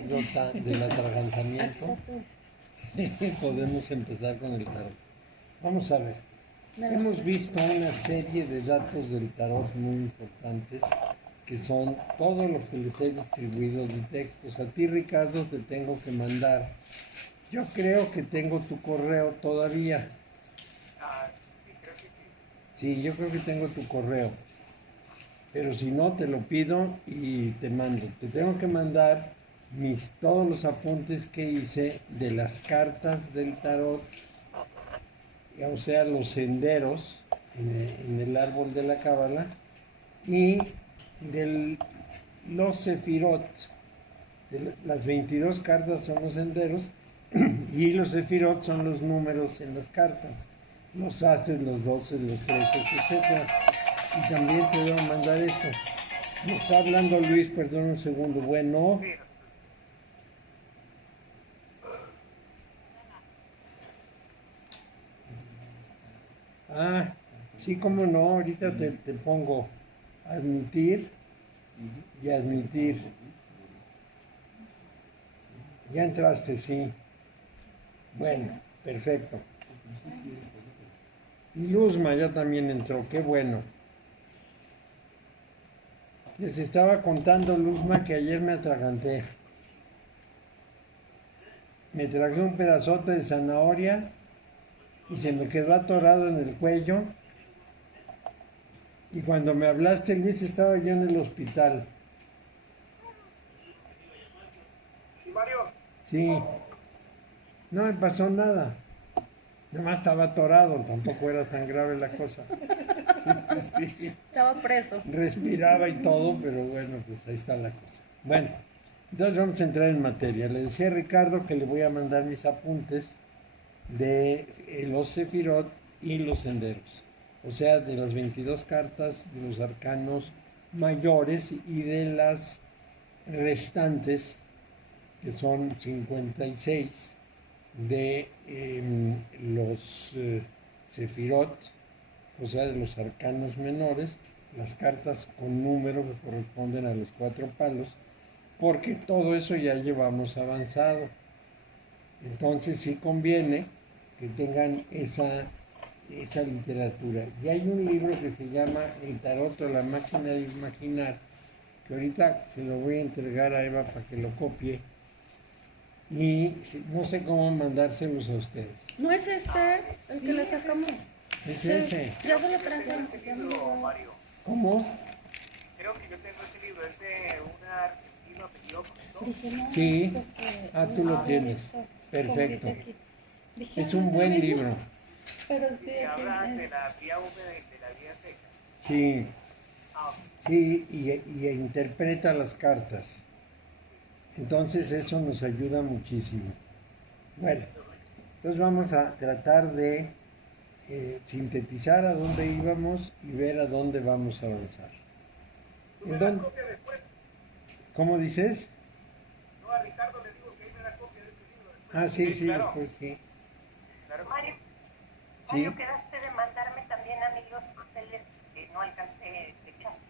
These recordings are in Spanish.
Anécdota del atragantamiento. Podemos empezar con el tarot. Vamos a ver. Hemos visto una serie de datos del tarot muy importantes, que son todo lo que les he distribuido de textos. A ti, Ricardo, te tengo que mandar. Yo creo que tengo tu correo todavía. Sí, creo que sí. Sí, yo creo que tengo tu correo. Pero si no, te lo pido y te mando. Te tengo que mandar todos los apuntes que hice de las cartas del tarot, o sea, los senderos en el árbol de la cábala, y de los sefirot. Las 22 cartas son los senderos y los sefirot son los números en las cartas, los haces, los 12, los 13, etc. Y también te debo mandar esto. Me está hablando Luis, perdón un segundo. Bueno. Sí, Ah, sí, cómo no, ahorita te pongo admitir y admitir. Ya entraste, sí. Bueno, perfecto. Y Luzma ya también entró, qué bueno. Les estaba contando, Luzma, que ayer me atraganté. Me tragué un pedazote de zanahoria y se me quedó atorado en el cuello. Y cuando me hablaste, Luis, estaba yo en el hospital. sí, Mario. Sí, no me pasó nada. Nada más estaba atorado, tampoco era tan grave la cosa. Estaba preso. Respiraba y todo, pero bueno, pues ahí está la cosa. Bueno, entonces vamos a entrar en materia. Le decía a Ricardo que le voy a mandar mis apuntes de los sefirot y los senderos. O sea, de las 22 cartas, de los arcanos mayores y de las restantes, que son 56, de los sefirot, o sea, de los arcanos menores, las cartas con número que corresponden a los 4 palos, porque todo eso ya llevamos avanzado. Entonces sí conviene que tengan esa literatura. Y hay un libro que se llama El tarot o la máquina de imaginar, que ahorita se lo voy a entregar a Eva para que lo copie. Y no sé cómo mandárselos a ustedes. ¿No es este el que le sacamos? Es Sí, ese. ya se lo traje. Ese libro, Mario. ¿Cómo? Creo que yo tengo ese libro. Es de un argentino apellido Costó. Sí. Ah, tú lo tienes. Perfecto. Es un buen libro. Pero sí, Que habla de la vía húmeda y de la vía seca. Sí, Ah, sí, y interpreta las cartas. Entonces eso nos ayuda muchísimo. Bueno, entonces vamos a tratar de sintetizar a dónde íbamos y ver a dónde vamos a avanzar. ¿tú me das copia después? ¿Cómo dices? No, a Ricardo le digo que él me da copia de ese libro después. Ah, sí, sí, claro. después sí. Claro. Mario, Sí. Mario, quedaste de mandarme también a mí los papeles que no alcancé de clase.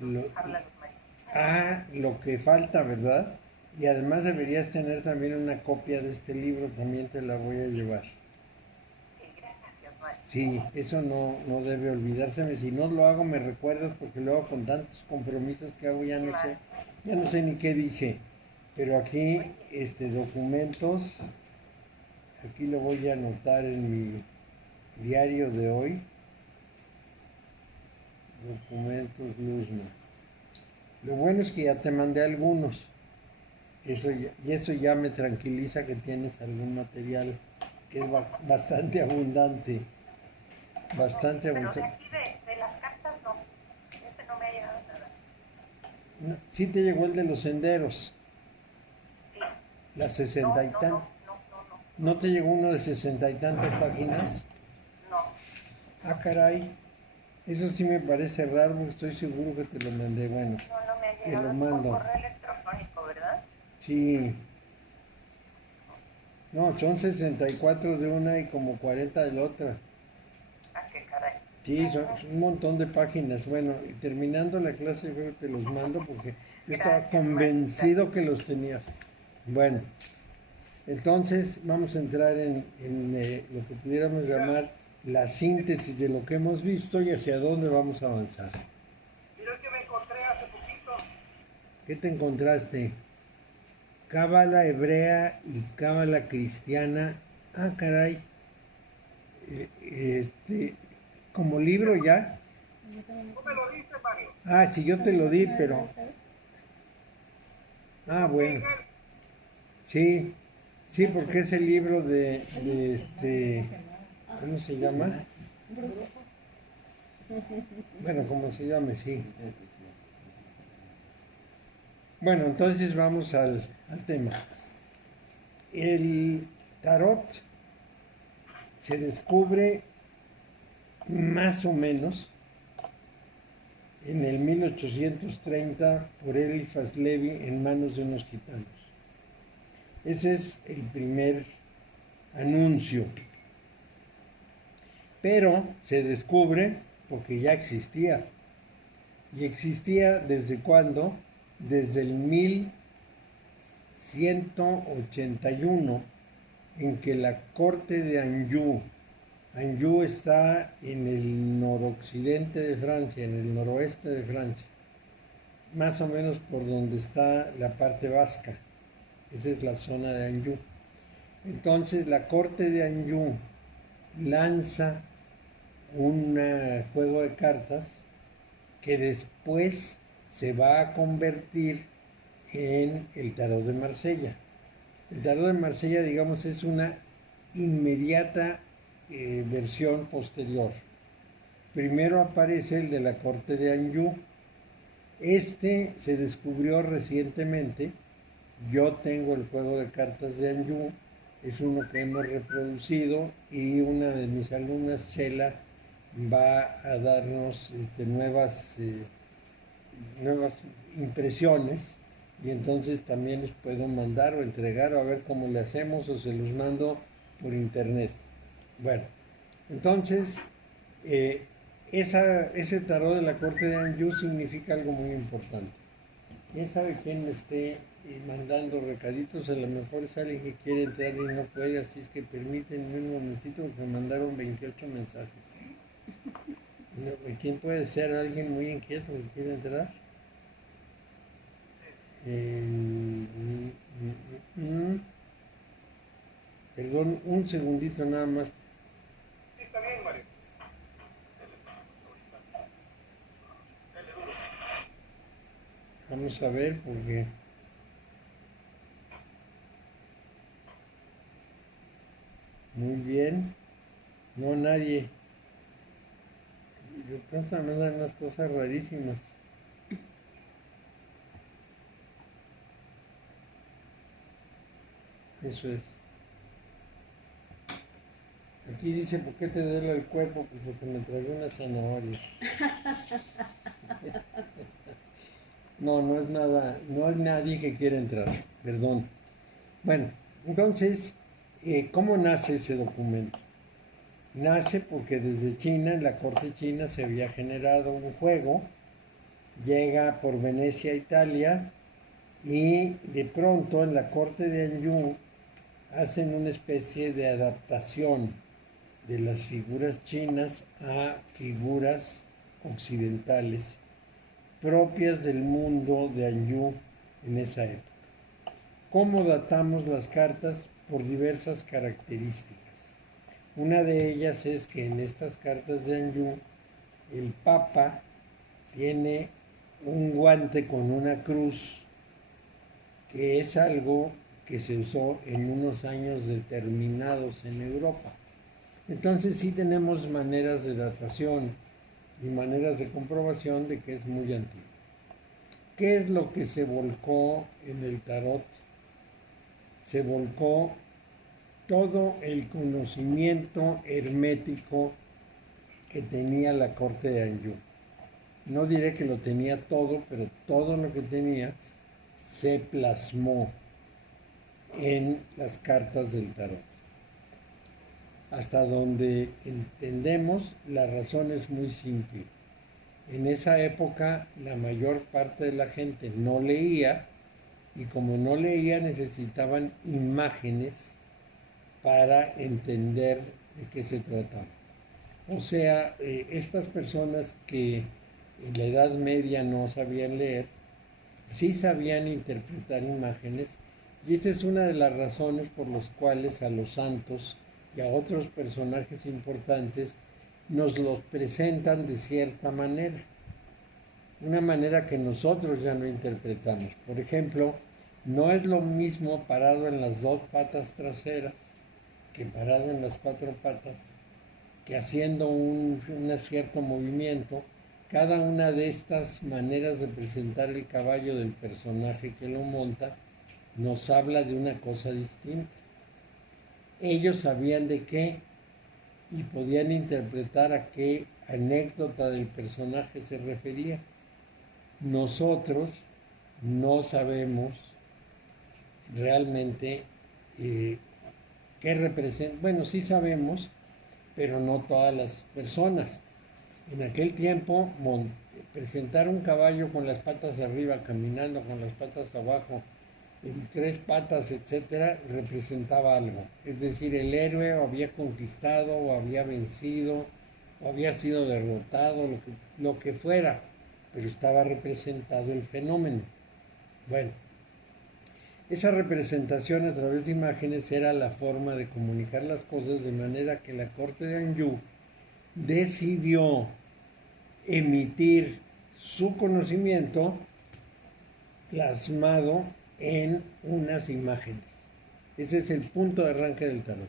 Lo, Háblalos, Mario. lo que falta, ¿verdad? Y además deberías tener también una copia de este libro, también te la voy a llevar. Sí, gracias, Mario. Sí, eso no debe olvidárseme. Si no lo hago, me recuerdas, porque luego con tantos compromisos que hago ya no sé ni qué dije. Pero aquí, documentos, aquí lo voy a anotar en mi diario de hoy. Documentos Luzma. Lo bueno es que ya te mandé algunos. Y eso ya me tranquiliza que tienes algún material que es bastante abundante. Bastante Pero de abundante. aquí de las cartas no. Ese no me ha llegado nada. No, sí te llegó el de los senderos, Sí. las 60 y No. tantas. ¿No te llegó uno de 60 y tantas páginas? No. Ah, caray. Eso sí me parece raro, porque estoy seguro que te lo mandé. Bueno, No me ha te llegado. lo Es mando. por correo electrónico, ¿verdad? Sí. No, son 64 de una y como 40 de la otra. Ah, qué caray. Sí, son un montón de páginas. Bueno, y terminando la clase yo te los mando porque Yo estaba Gracias, convencido que los tenías. Bueno, entonces vamos a entrar en lo que pudiéramos llamar la síntesis de lo que hemos visto y hacia dónde vamos a avanzar. Mira el que me encontré hace poquito. ¿Qué te encontraste? Cábala hebrea y cábala cristiana. Ah, caray. Como libro ya. Tú me lo diste, Mario. Ah, sí, yo te lo di, pero... Ah, bueno. Sí, sí, porque es el libro de ¿cómo se llama? Bueno, como se llame, sí. Bueno, entonces vamos al tema. El tarot se descubre más o menos en el 1830 por Eliphas Levi en manos de unos gitanos. Ese es el primer anuncio. Pero se descubre porque ya existía. ¿Y existía desde cuándo? Desde el 1181, en que la corte de Anjou está en el noroccidente de Francia, en el noroeste de Francia, más o menos por donde está la parte vasca. Esa es la zona de Anjou. Entonces la corte de Anjou lanza un juego de cartas que después se va a convertir en el tarot de Marsella. El tarot de Marsella, digamos, es una inmediata versión posterior. Primero aparece el de la corte de Anjou. Este se descubrió recientemente. Yo tengo el juego de cartas de Anjou, es uno que hemos reproducido y una de mis alumnas, Chela, va a darnos nuevas impresiones y entonces también les puedo mandar o entregar o a ver cómo le hacemos o se los mando por internet. Bueno, entonces ese tarot de la corte de Anjou significa algo muy importante. ¿Quién sabe quién me esté mandando recaditos? A lo mejor es alguien que quiere entrar y no puede, así es que permítanme un momentito porque me mandaron 28 mensajes. ¿Quién puede ser? ¿Alguien muy inquieto que quiere entrar? Perdón, un segundito nada más. Sí, está bien, Mario. Vamos a ver porque... Muy bien. No, nadie. De pronto me dan unas cosas rarísimas. Eso es. Aquí dice, ¿por qué te duele el cuerpo? Pues porque me tragué una zanahoria. No, no es nada, no es nadie que quiera entrar, perdón. Bueno, entonces, ¿cómo nace ese documento? Nace porque desde China, en la corte china, se había generado un juego, llega por Venecia, Italia, y de pronto en la corte de Anjou hacen una especie de adaptación de las figuras chinas a figuras occidentales propias del mundo de Anjou en esa época. ¿Cómo datamos las cartas? Por diversas características. Una de ellas es que en estas cartas de Anjou el Papa tiene un guante con una cruz, que es algo que se usó en unos años determinados en Europa. Entonces sí tenemos maneras de datación y maneras de comprobación de que es muy antiguo. ¿Qué es lo que se volcó en el tarot? Se volcó todo el conocimiento hermético que tenía la corte de Anjou. No diré que lo tenía todo, pero todo lo que tenía se plasmó en las cartas del tarot. Hasta donde entendemos, la razón es muy simple. En esa época la mayor parte de la gente no leía y como no leía necesitaban imágenes para entender de qué se trataba. O sea, estas personas que en la Edad Media no sabían leer, sí sabían interpretar imágenes y esa es una de las razones por las cuales a los santos y a otros personajes importantes nos los presentan de cierta manera, una manera que nosotros ya no interpretamos. Por ejemplo, no es lo mismo parado en las dos patas traseras que parado en las cuatro patas, que haciendo un cierto movimiento. Cada una de estas maneras de presentar el caballo del personaje que lo monta nos habla de una cosa distinta. Ellos sabían de qué y podían interpretar a qué anécdota del personaje se refería. Nosotros no sabemos realmente qué representa. Bueno, sí sabemos, pero no todas las personas. En aquel tiempo, presentar un caballo con las patas arriba, caminando con las patas abajo, en tres patas, etcétera, representaba algo. Es decir, el héroe o había conquistado, o había vencido, o había sido derrotado, lo que fuera, pero estaba representado el fenómeno. Bueno, esa representación a través de imágenes era la forma de comunicar las cosas, de manera que la corte de Anjou decidió emitir su conocimiento plasmado en unas imágenes. Ese es el punto de arranque del tarot.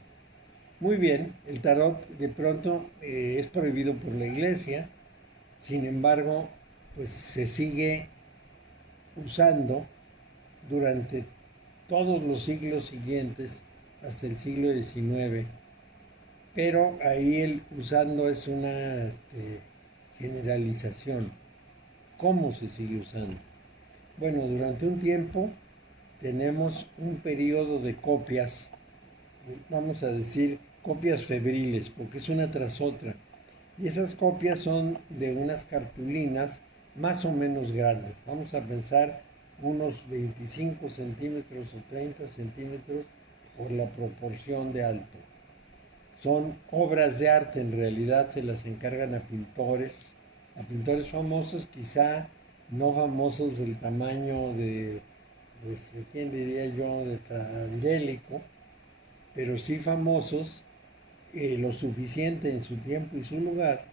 Muy bien, el tarot de pronto es prohibido por la iglesia, sin embargo, pues se sigue usando durante todos los siglos siguientes hasta el siglo XIX, pero ahí el usando es una generalización. ¿Cómo se sigue usando? Bueno, durante un tiempo tenemos un periodo de copias, vamos a decir copias febriles, porque es una tras otra, y esas copias son de unas cartulinas más o menos grandes, vamos a pensar unos 25 centímetros o 30 centímetros por la proporción de alto. Son obras de arte, en realidad se las encargan a pintores famosos, quizá no famosos del tamaño de, pues, ¿quién diría yo?, de Fra Angelico, pero sí famosos lo suficiente en su tiempo y su lugar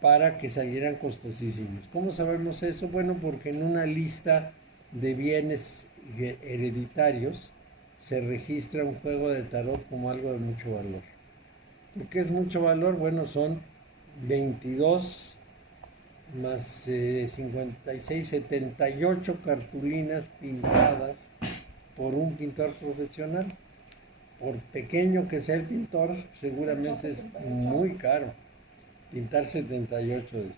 para que salieran costosísimos. ¿Cómo sabemos eso? Bueno, porque en una lista de bienes hereditarios se registra un juego de tarot como algo de mucho valor. ¿Por qué es mucho valor? Bueno, son 22 más 56, 78 cartulinas pintadas por un pintor profesional. Por pequeño que sea el pintor, seguramente es muy caro pintar 78 de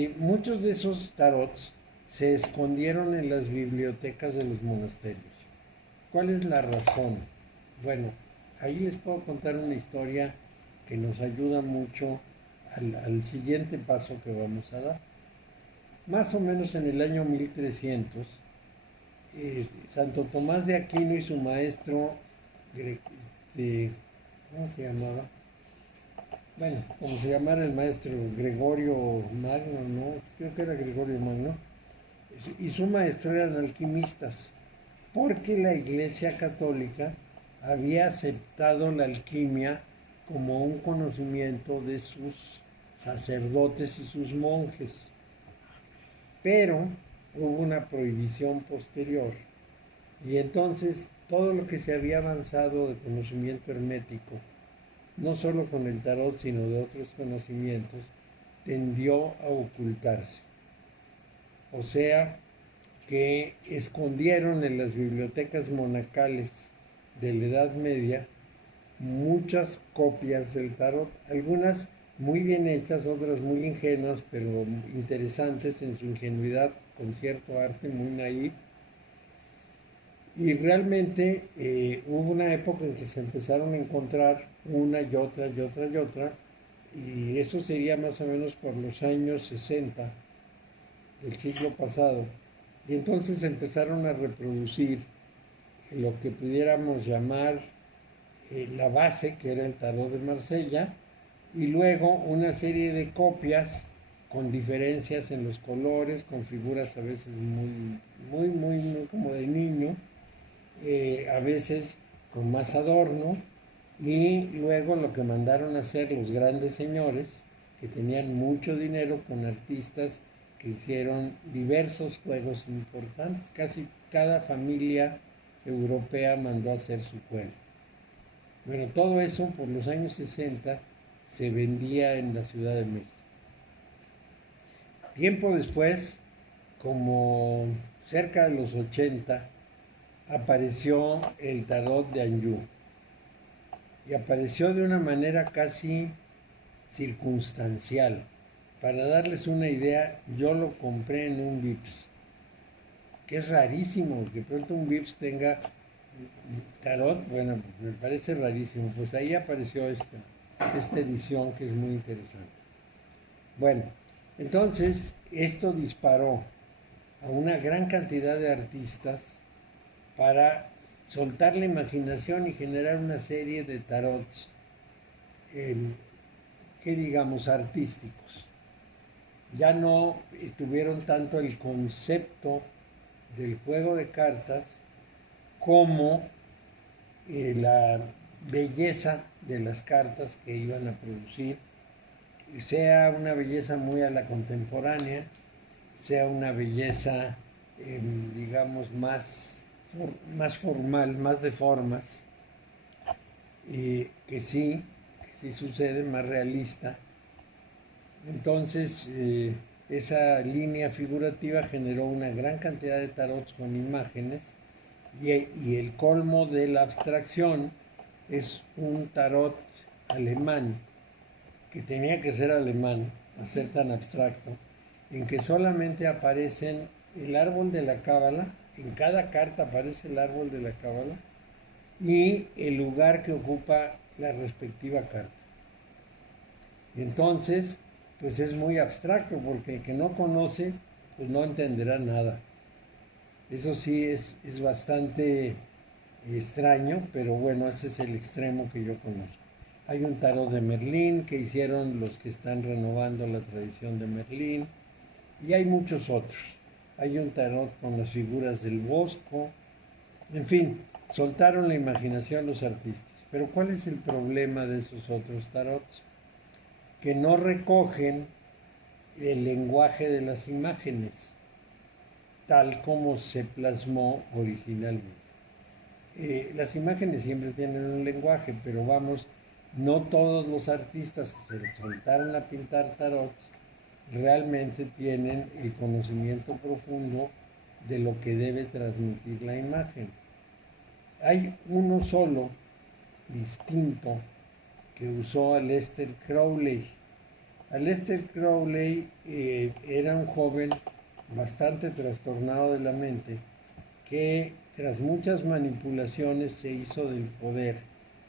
estos. Muchos de esos tarots se escondieron en las bibliotecas de los monasterios. ¿Cuál es la razón? Bueno, ahí les puedo contar una historia que nos ayuda mucho al siguiente paso que vamos a dar. Más o menos en el año 1300, Santo Tomás de Aquino y su maestro, ¿cómo se llamaba? Bueno, como se llamara el maestro, Gregorio Magno, ¿no? Creo que era Gregorio Magno. Y su maestro eran alquimistas, porque la Iglesia Católica había aceptado la alquimia como un conocimiento de sus sacerdotes y sus monjes. Pero hubo una prohibición posterior y entonces todo lo que se había avanzado de conocimiento hermético, no solo con el tarot sino de otros conocimientos, tendió a ocultarse. O sea que escondieron en las bibliotecas monacales de la Edad Media muchas copias del tarot, algunas muy bien hechas, otras muy ingenuas, pero interesantes en su ingenuidad, con cierto arte, muy naif. Y realmente hubo una época en que se empezaron a encontrar una y otra y otra y otra, y eso sería más o menos por los años 60 del siglo pasado. Y entonces empezaron a reproducir lo que pudiéramos llamar la base, que era el tarot de Marsella, y luego una serie de copias con diferencias en los colores, con figuras a veces muy como de niño, a veces con más adorno, y luego lo que mandaron a hacer los grandes señores, que tenían mucho dinero, con artistas que hicieron diversos juegos importantes. Casi cada familia europea mandó a hacer su juego. Bueno, todo eso por los años 60 se vendía en la Ciudad de México. Tiempo después, como cerca de los 80, apareció el tarot de Anjou. Y apareció de una manera casi circunstancial. Para darles una idea, yo lo compré en un Vips, que es rarísimo que pronto un Vips tenga tarot. Bueno, pues me parece rarísimo. Pues ahí apareció esta edición, que es muy interesante. Bueno, entonces esto disparó a una gran cantidad de artistas para soltar la imaginación y generar una serie de tarots, que digamos, artísticos. Ya no tuvieron tanto el concepto del juego de cartas como la belleza de las cartas que iban a producir, sea una belleza muy a la contemporánea, sea una belleza, digamos, más formal, más de formas, que sí sucede, más realista. Entonces, esa línea figurativa generó una gran cantidad de tarots con imágenes, y el colmo de la abstracción es un tarot alemán, que tenía que ser alemán, a ser tan abstracto, en que solamente aparecen el árbol de la cábala, en cada carta aparece el árbol de la cábala y el lugar que ocupa la respectiva carta. Entonces, pues es muy abstracto, porque el que no conoce, pues no entenderá nada. Eso sí es bastante extraño, pero bueno, ese es el extremo que yo conozco. Hay un tarot de Merlín que hicieron los que están renovando la tradición de Merlín, y hay muchos otros. Hay un tarot con las figuras del Bosco. En fin, soltaron la imaginación los artistas. Pero ¿cuál es el problema de esos otros tarots? Que no recogen el lenguaje de las imágenes, tal como se plasmó originalmente. Las imágenes siempre tienen un lenguaje, pero vamos, no todos los artistas que se soltaron a pintar tarots realmente tienen el conocimiento profundo de lo que debe transmitir la imagen. Hay uno solo distinto que usó Aleister Crowley. Aleister Crowley era un joven bastante trastornado de la mente, que tras muchas manipulaciones se hizo del poder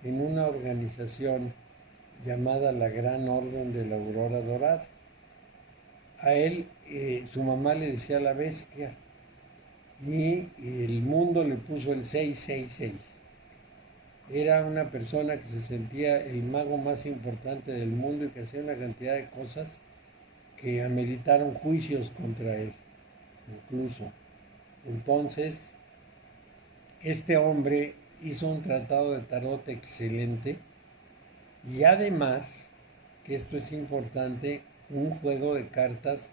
en una organización llamada la Gran Orden de la Aurora Dorada. A él su mamá le decía la bestia, y el mundo le puso el 666. Era una persona que se sentía el mago más importante del mundo y que hacía una cantidad de cosas que ameritaron juicios contra él, incluso. Entonces, este hombre hizo un tratado de tarot excelente, y además, que esto es importante, un juego de cartas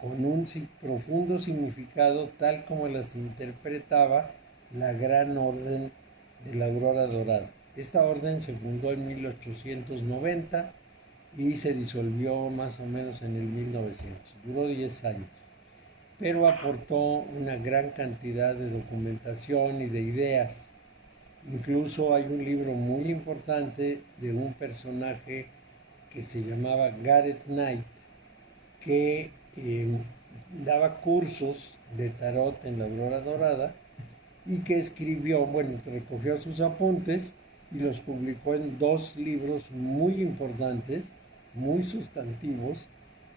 con un profundo significado, tal como las interpretaba la Gran Orden de la Aurora Dorada. Esta orden se fundó en 1890 y se disolvió más o menos en el 1900. Duró 10 años, pero aportó una gran cantidad de documentación y de ideas. Incluso hay un libro muy importante de un personaje que se llamaba Gareth Knight, que daba cursos de tarot en la Aurora Dorada, y que escribió, bueno, recogió sus apuntes y los publicó en 2 libros muy importantes muy sustantivos,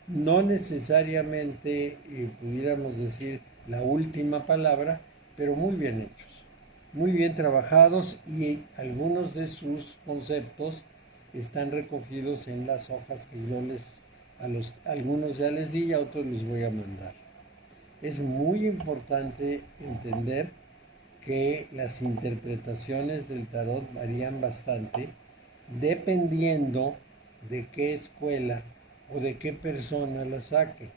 no necesariamente pudiéramos decir la última palabra, pero muy bien hechos, muy bien trabajados, y algunos de sus conceptos están recogidos en las hojas que yo algunos ya les di y a otros les voy a mandar. Es muy importante entender que las interpretaciones del tarot varían bastante dependiendo de qué escuela o de qué persona la saque.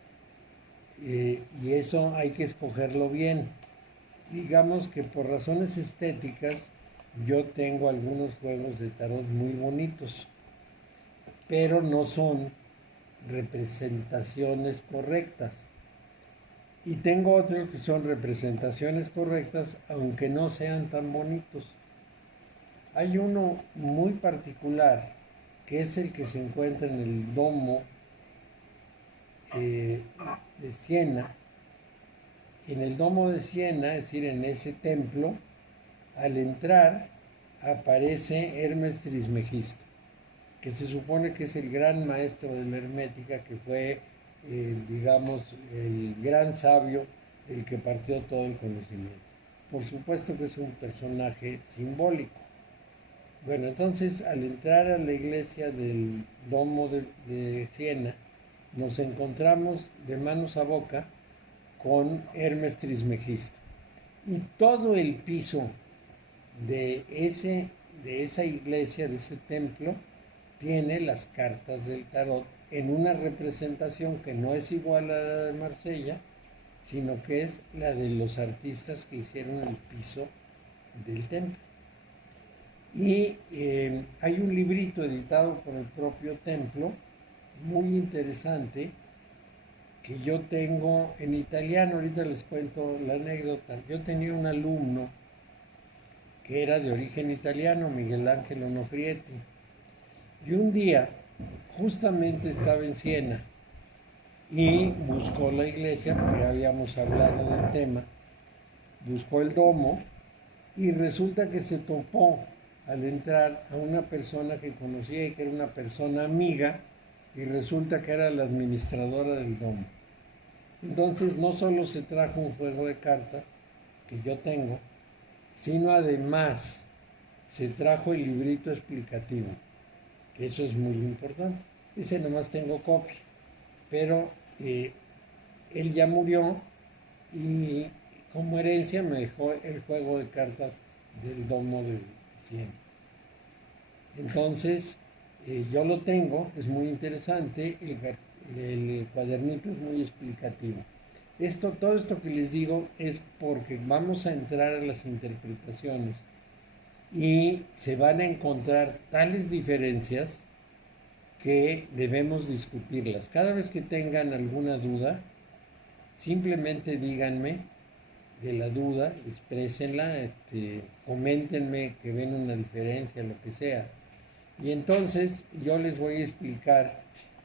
Y eso hay que escogerlo bien. Digamos que por razones estéticas yo tengo algunos juegos de tarot muy bonitos, pero no son representaciones correctas. Y tengo otros que son representaciones correctas, aunque no sean tan bonitos. Hay uno muy particular, que es el que se encuentra en el domo de Siena. En el domo de Siena, es decir, en ese templo, al entrar aparece Hermes Trismegisto, que se supone que es el gran maestro de la hermética, que fue, digamos, el gran sabio del que partió todo el conocimiento. Por supuesto que es un personaje simbólico. Bueno, entonces al entrar a la iglesia del domo de Siena, nos encontramos de manos a boca con Hermes Trismegisto. Y todo el piso de esa iglesia, de ese templo, tiene las cartas del tarot en una representación que no es igual a la de Marsella, sino que es la de los artistas que hicieron el piso del templo. Y hay un librito editado por el propio templo, muy interesante, que yo tengo en italiano. Ahorita les cuento la anécdota. Yo tenía un alumno que era de origen italiano, Miguel Ángel Onofrietti, y un día justamente estaba en Siena y buscó la iglesia, porque ya habíamos hablado del tema, buscó el domo, y resulta que se topó al entrar a una persona que conocía y que era una persona amiga, y resulta que era la administradora del domo. Entonces no solo se trajo un juego de cartas que yo tengo, sino además se trajo el librito explicativo, que eso es muy importante. Ese nomás tengo copia, pero él ya murió y como herencia me dejó el juego de cartas del domo de Siena. Entonces yo lo tengo, es muy interesante, el cuadernito es muy explicativo. Todo esto que les digo es porque vamos a entrar a las interpretaciones y se van a encontrar tales diferencias que debemos discutirlas. Cada vez que tengan alguna duda, simplemente díganme de la duda, exprésenla, coméntenme que ven una diferencia, lo que sea. Y entonces yo les voy a explicar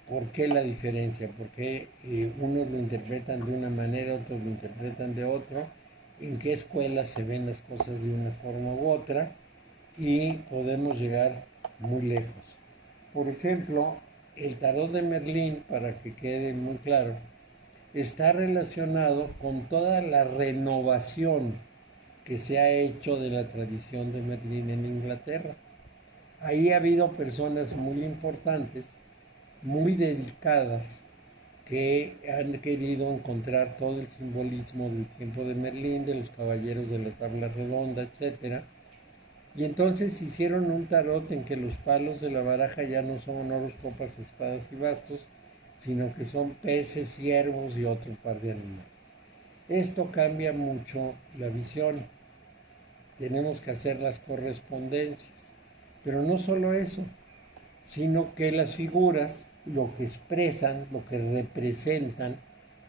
por qué la diferencia, por qué unos lo interpretan de una manera, otros lo interpretan de otra, en qué escuelas se ven las cosas de una forma u otra, y podemos llegar muy lejos. Por ejemplo, el tarot de Merlín, para que quede muy claro, está relacionado con toda la renovación que se ha hecho de la tradición de Merlín en Inglaterra. Ahí ha habido personas muy importantes, muy dedicadas, que han querido encontrar todo el simbolismo del tiempo de Merlín, de los caballeros de la tabla redonda, etc. Y entonces hicieron un tarot en que los palos de la baraja ya no son oros, copas, espadas y bastos, sino que son peces, ciervos y otro par de animales. Esto cambia mucho la visión. Tenemos que hacer las correspondencias. Pero no solo eso, sino que las figuras, lo que expresan, lo que representan,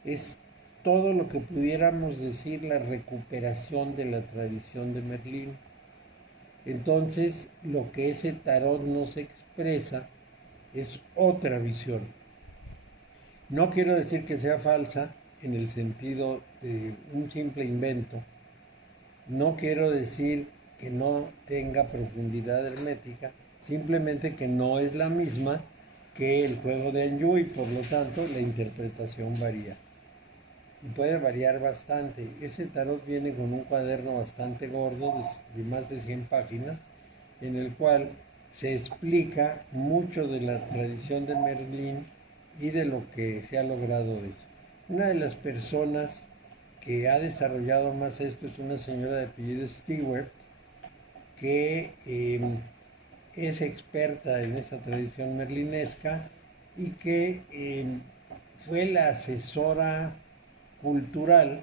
es todo lo que pudiéramos decir la recuperación de la tradición de Merlín. Entonces, lo que ese tarot nos expresa es otra visión. No quiero decir que sea falsa en el sentido de un simple invento. No quiero decir que no tenga profundidad hermética, simplemente que no es la misma que el juego de Anju y por lo tanto la interpretación varía. Y puede variar bastante. Ese tarot viene con un cuaderno bastante gordo de más de 100 páginas en el cual se explica mucho de la tradición de Merlín y de lo que se ha logrado de eso. Una de las personas que ha desarrollado más esto es una señora de apellido Stewart, que es experta en esa tradición merlinesca y que fue la asesora cultural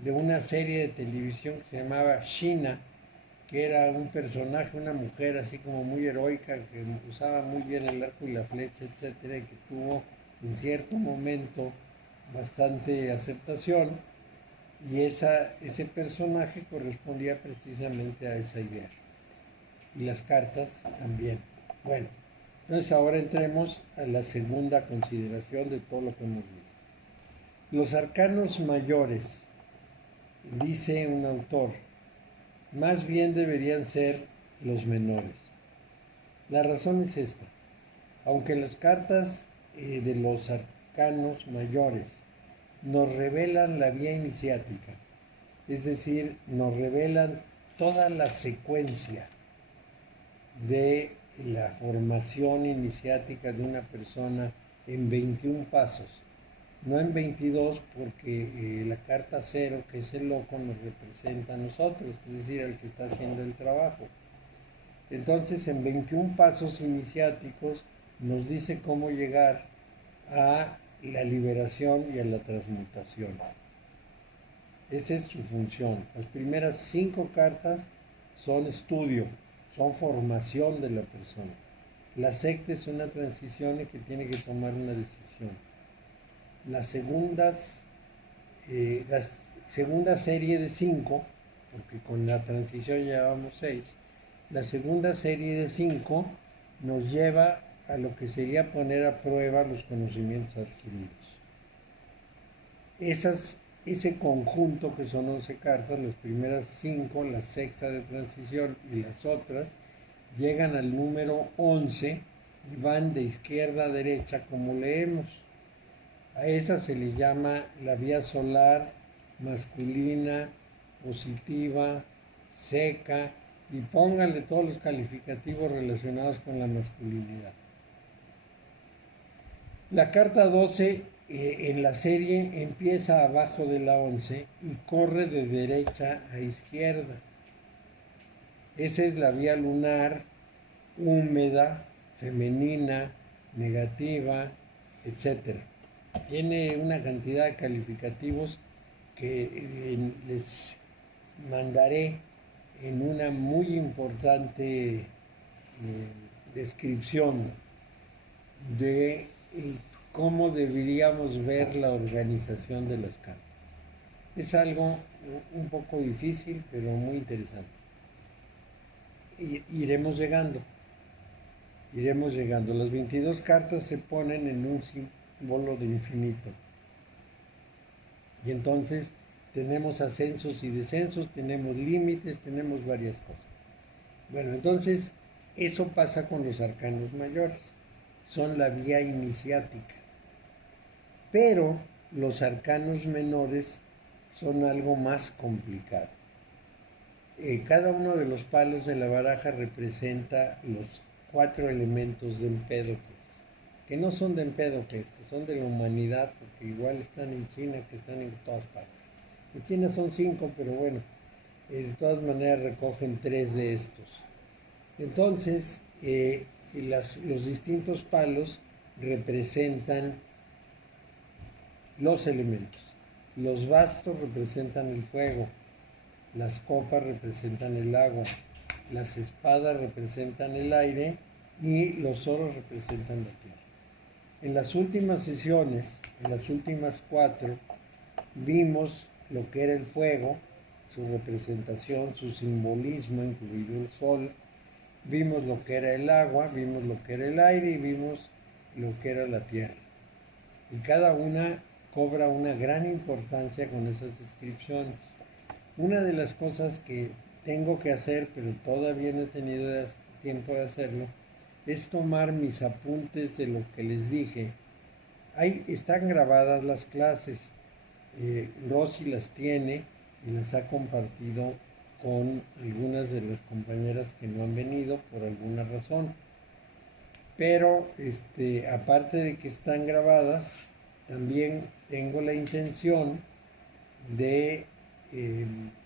de una serie de televisión que se llamaba Sheena, que era un personaje, una mujer así como muy heroica, que usaba muy bien el arco y la flecha, etcétera, y que tuvo en cierto momento bastante aceptación, y ese personaje correspondía precisamente a esa idea. Y las cartas también. Bueno, entonces ahora entremos a la segunda consideración de todo lo que hemos visto. Los arcanos mayores, dice un autor, más bien deberían ser los menores. La razón es esta. Aunque las cartas de los arcanos mayores nos revelan la vía iniciática, es decir, nos revelan toda la secuencia de la formación iniciática de una persona en 21 pasos, no en 22, porque la carta 0, que es el loco, nos representa a nosotros, es decir, al que está haciendo el trabajo. Entonces, en 21 pasos iniciáticos nos dice cómo llegar a la liberación y a la transmutación. Esa es su función. Las primeras 5 cartas son estudio, son formación de la persona. La sexta es una transición y que tiene que tomar una decisión. La segunda serie de 5, porque con la transición llevamos 6, la segunda serie de 5 nos lleva a lo que sería poner a prueba los conocimientos adquiridos. Ese conjunto que son 11 cartas, las primeras 5, la sexta de transición y las otras, llegan al número 11 y van de izquierda a derecha como leemos. A esa se le llama la vía solar, masculina, positiva, seca, y pónganle todos los calificativos relacionados con la masculinidad. La carta 12 en la serie empieza abajo de la 11 y corre de derecha a izquierda. Esa es la vía lunar, húmeda, femenina, negativa, etc. Tiene una cantidad de calificativos que les mandaré en una muy importante descripción de cómo deberíamos ver la organización de las cartas. Es algo un poco difícil, pero muy interesante. Iremos llegando. Las 22 cartas se ponen en un símbolo de infinito. Y entonces tenemos ascensos y descensos, tenemos límites, tenemos varias cosas. Bueno, entonces eso pasa con los arcanos mayores. Son la vía iniciática. Pero los arcanos menores son algo más complicado. Cada uno de los palos de la baraja representa los 4 elementos de Empédocles, que no son de Empédocles, que son de la humanidad, porque igual están en China, que están en todas partes. En China son 5, pero bueno, de todas maneras recogen 3 de estos. Entonces, los distintos palos representan los elementos. Los bastos representan el fuego, las copas representan el agua, las espadas representan el aire y los oros representan la tierra. En las últimas sesiones, en las últimas 4, vimos lo que era el fuego, su representación, su simbolismo, incluido el sol. Vimos lo que era el agua, vimos lo que era el aire y vimos lo que era la tierra. Y cada una cobra una gran importancia con esas descripciones. Una de las cosas que tengo que hacer, pero todavía no he tenido tiempo de hacerlo, es tomar mis apuntes de lo que les dije. Ahí están grabadas las clases. Rosy las tiene y las ha compartido con algunas de las compañeras que no han venido por alguna razón. Pero aparte de que están grabadas, también tengo la intención de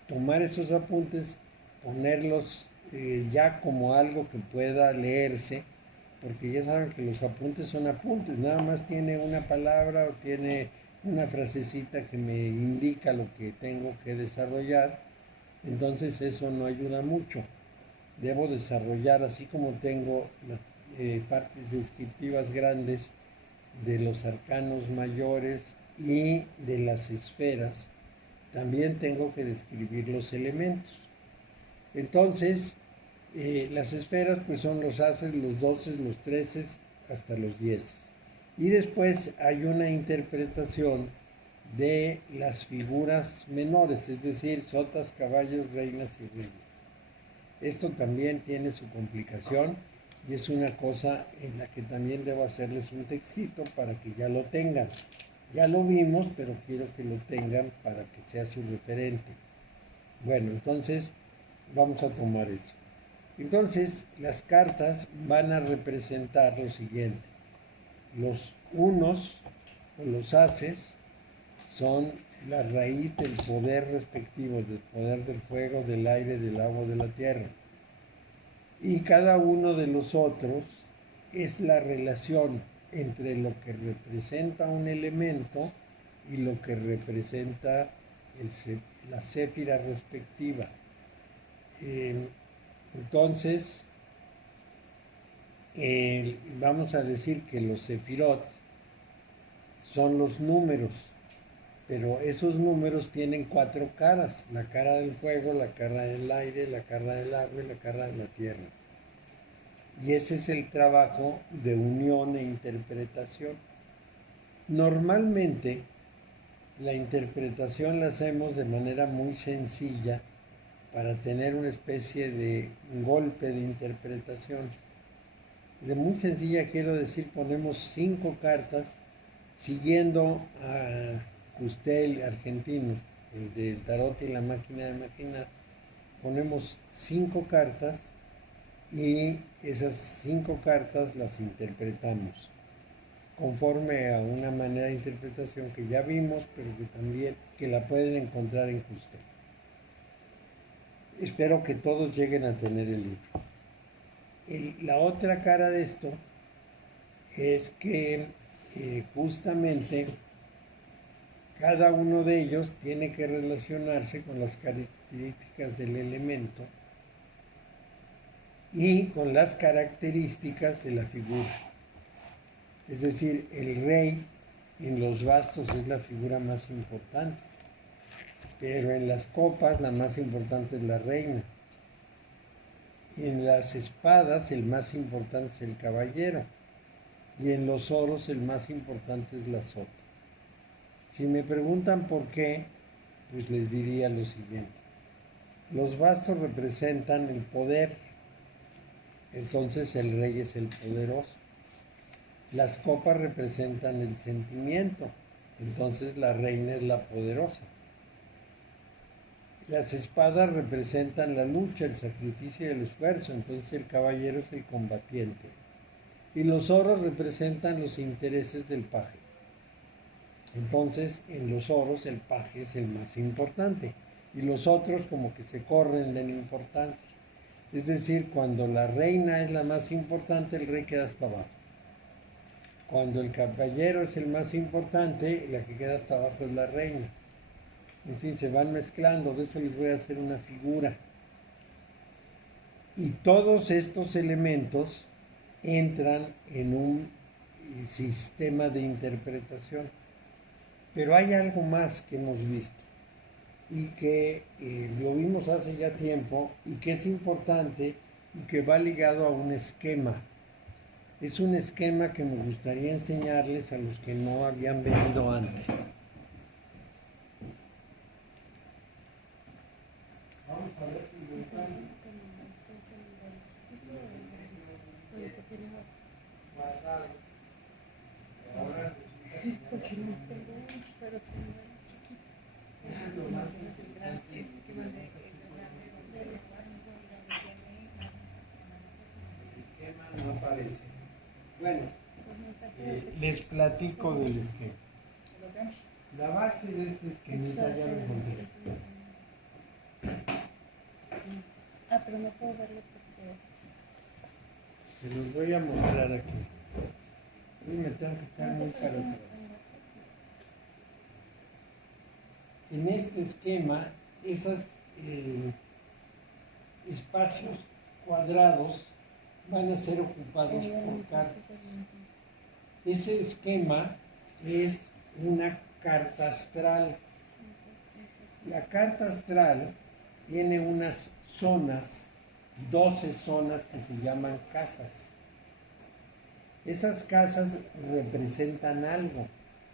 tomar esos apuntes, ponerlos ya como algo que pueda leerse, porque ya saben que los apuntes son apuntes, nada más tiene una palabra o tiene una frasecita que me indica lo que tengo que desarrollar, entonces eso no ayuda mucho. Debo desarrollar, así como tengo las partes descriptivas grandes de los arcanos mayores y de las esferas, también tengo que describir los elementos. Entonces, las esferas pues son los haces, los doces, los treces, hasta los dieces. Y después hay una interpretación de las figuras menores, es decir, sotas, caballos, reinas y reyes. Esto también tiene su complicación y es una cosa en la que también debo hacerles un textito para que ya lo tengan. Ya lo vimos, pero quiero que lo tengan para que sea su referente. Bueno, entonces vamos a tomar eso. Entonces, las cartas van a representar lo siguiente. Los unos o los haces son la raíz del poder respectivo, del poder del fuego, del aire, del agua, de la tierra. Y cada uno de los otros es la relación entre lo que representa un elemento y lo que representa la céfira respectiva. Entonces, vamos a decir que los sefirot son los números, pero esos números tienen 4 caras: la cara del fuego, la cara del aire, la cara del agua y la cara de la tierra. Y ese es el trabajo de unión e interpretación. Normalmente la interpretación la hacemos de manera muy sencilla para tener una especie de golpe de interpretación. De muy sencilla quiero decir, ponemos 5 cartas siguiendo a Custel, argentino, el del tarot y la máquina de imaginar. Ponemos 5 cartas y esas 5 cartas las interpretamos conforme a una manera de interpretación que ya vimos, pero que también que la pueden encontrar en Custel. Espero que todos lleguen a tener el libro. La otra cara de esto es que justamente cada uno de ellos tiene que relacionarse con las características del elemento y con las características de la figura. Es decir, el rey en los bastos es la figura más importante, pero en las copas la más importante es la reina. En las espadas el más importante es el caballero y en los oros el más importante es la sota. Si me preguntan por qué, pues les diría lo siguiente. Los bastos representan el poder, entonces el rey es el poderoso. Las copas representan el sentimiento, entonces la reina es la poderosa. Las espadas representan la lucha, el sacrificio y el esfuerzo, entonces el caballero es el combatiente. Y los oros representan los intereses del paje. Entonces, en los oros el paje es el más importante y los otros como que se corren de la importancia. Es decir, cuando la reina es la más importante, el rey queda hasta abajo. Cuando el caballero es el más importante, la que queda hasta abajo es la reina. En fin, se van mezclando, de eso les voy a hacer una figura. Y todos estos elementos entran en un sistema de interpretación. Pero hay algo más que hemos visto y que lo vimos hace ya tiempo y que es importante y que va ligado a un esquema. Es un esquema que me gustaría enseñarles a los que no habían venido antes. Vamos a ver si lo están. parece? Bueno, les platico del esquema. La base de este esquemita ya lo encontré. Ah, pero no puedo verlo porque... Se los voy a mostrar aquí. Y me tengo que echar muy para atrás. En este esquema, esos espacios cuadrados van a ser ocupados por cartas. Ese esquema es una carta astral. La carta astral tiene unas zonas, 12 zonas que se llaman casas. Esas casas representan algo.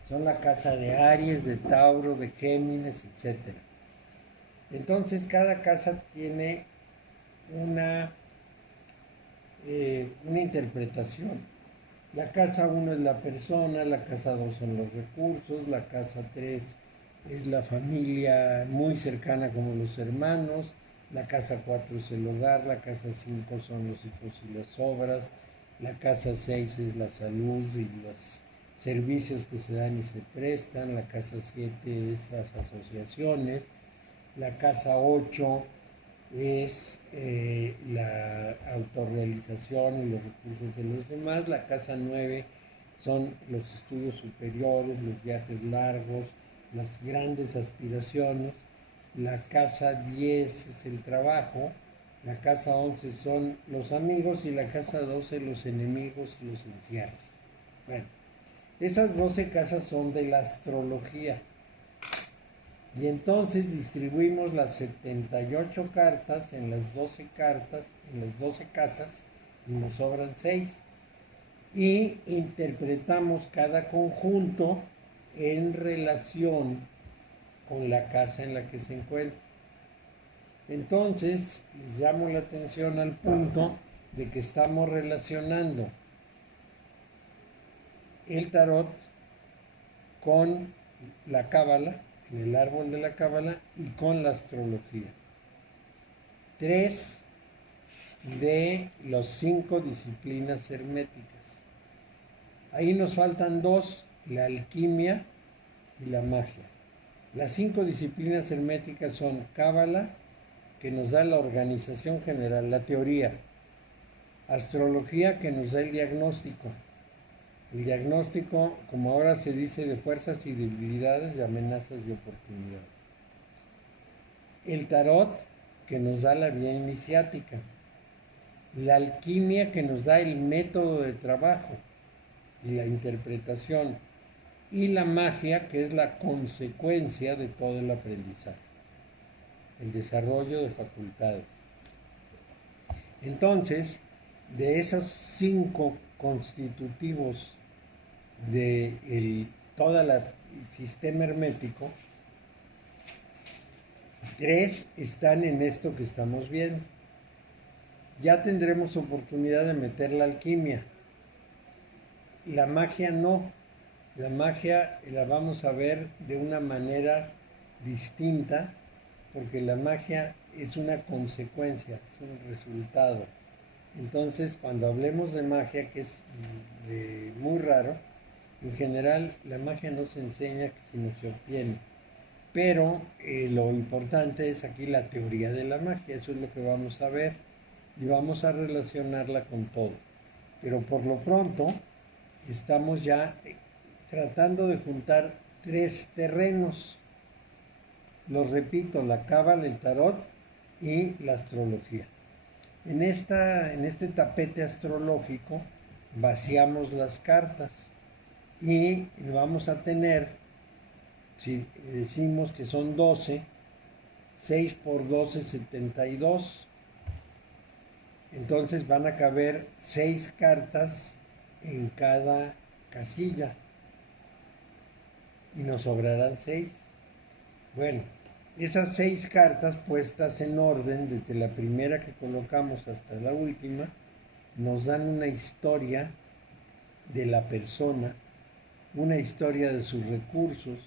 Son la casa de Aries, de Tauro, de Géminis, etc. Entonces cada casa tiene una interpretación. La casa 1 es la persona, la casa 2 son los recursos, la casa 3 es la familia muy cercana como los hermanos, la casa 4 es el hogar, la casa 5 son los hijos y las obras, la casa 6 es la salud y los servicios que se dan y se prestan, la casa 7 es las asociaciones, la casa 8 es la autorrealización y los recursos de los demás, la casa 9 son los estudios superiores, los viajes largos, las grandes aspiraciones, la casa 10 es el trabajo, la casa 11 son los amigos y la casa 12 los enemigos y los encierros. Bueno, esas 12 casas son de la astrología. Y entonces distribuimos las 78 cartas en las 12 cartas, en las 12 casas, y nos sobran 6. Y interpretamos cada conjunto en relación con la casa en la que se encuentra. Entonces, les llamo la atención al punto de que estamos relacionando el tarot con la cábala, en el árbol de la cábala, y con la astrología. 3 de las 5 disciplinas herméticas. Ahí nos faltan 2, la alquimia y la magia. Las 5 disciplinas herméticas son cábala, que nos da la organización general, la teoría; astrología, que nos da el diagnóstico, como ahora se dice, de fuerzas y debilidades, de amenazas y oportunidades; el tarot, que nos da la vía iniciática; la alquimia, que nos da el método de trabajo y la interpretación; y la magia, que es la consecuencia de todo el aprendizaje, el desarrollo de facultades. Entonces, de esos 5 constitutivos de todo el sistema hermético, 3 están en esto que estamos viendo. Ya tendremos oportunidad de meter la alquimia. La magia no. La magia la vamos a ver de una manera distinta, porque la magia es una consecuencia, es un resultado. Entonces, cuando hablemos de magia, que es muy raro, en general la magia no se enseña, sino se obtiene. Pero lo importante es aquí la teoría de la magia, eso es lo que vamos a ver y vamos a relacionarla con todo. Pero por lo pronto estamos ya tratando de juntar 3 terrenos. Los repito: la cábala, el tarot y la astrología. En este tapete astrológico vaciamos las cartas y vamos a tener, si decimos que son 12, 6 por 12, 72. Entonces van a caber 6 cartas en cada casilla y nos sobrarán 6. Bueno, esas 6 cartas puestas en orden, desde la primera que colocamos hasta la última, nos dan una historia de la persona, una historia de sus recursos,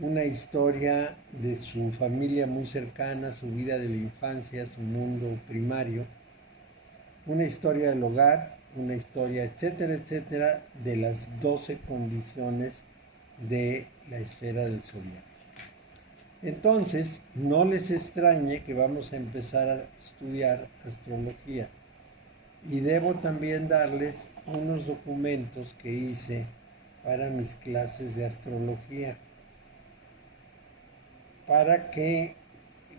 una historia de su familia muy cercana, su vida de la infancia, su mundo primario, una historia del hogar, una historia, etcétera, etcétera, de las 12 condiciones de la esfera del zodiaco. Entonces, no les extrañe que vamos a empezar a estudiar astrología. Y debo también darles unos documentos que hice para mis clases de astrología, para que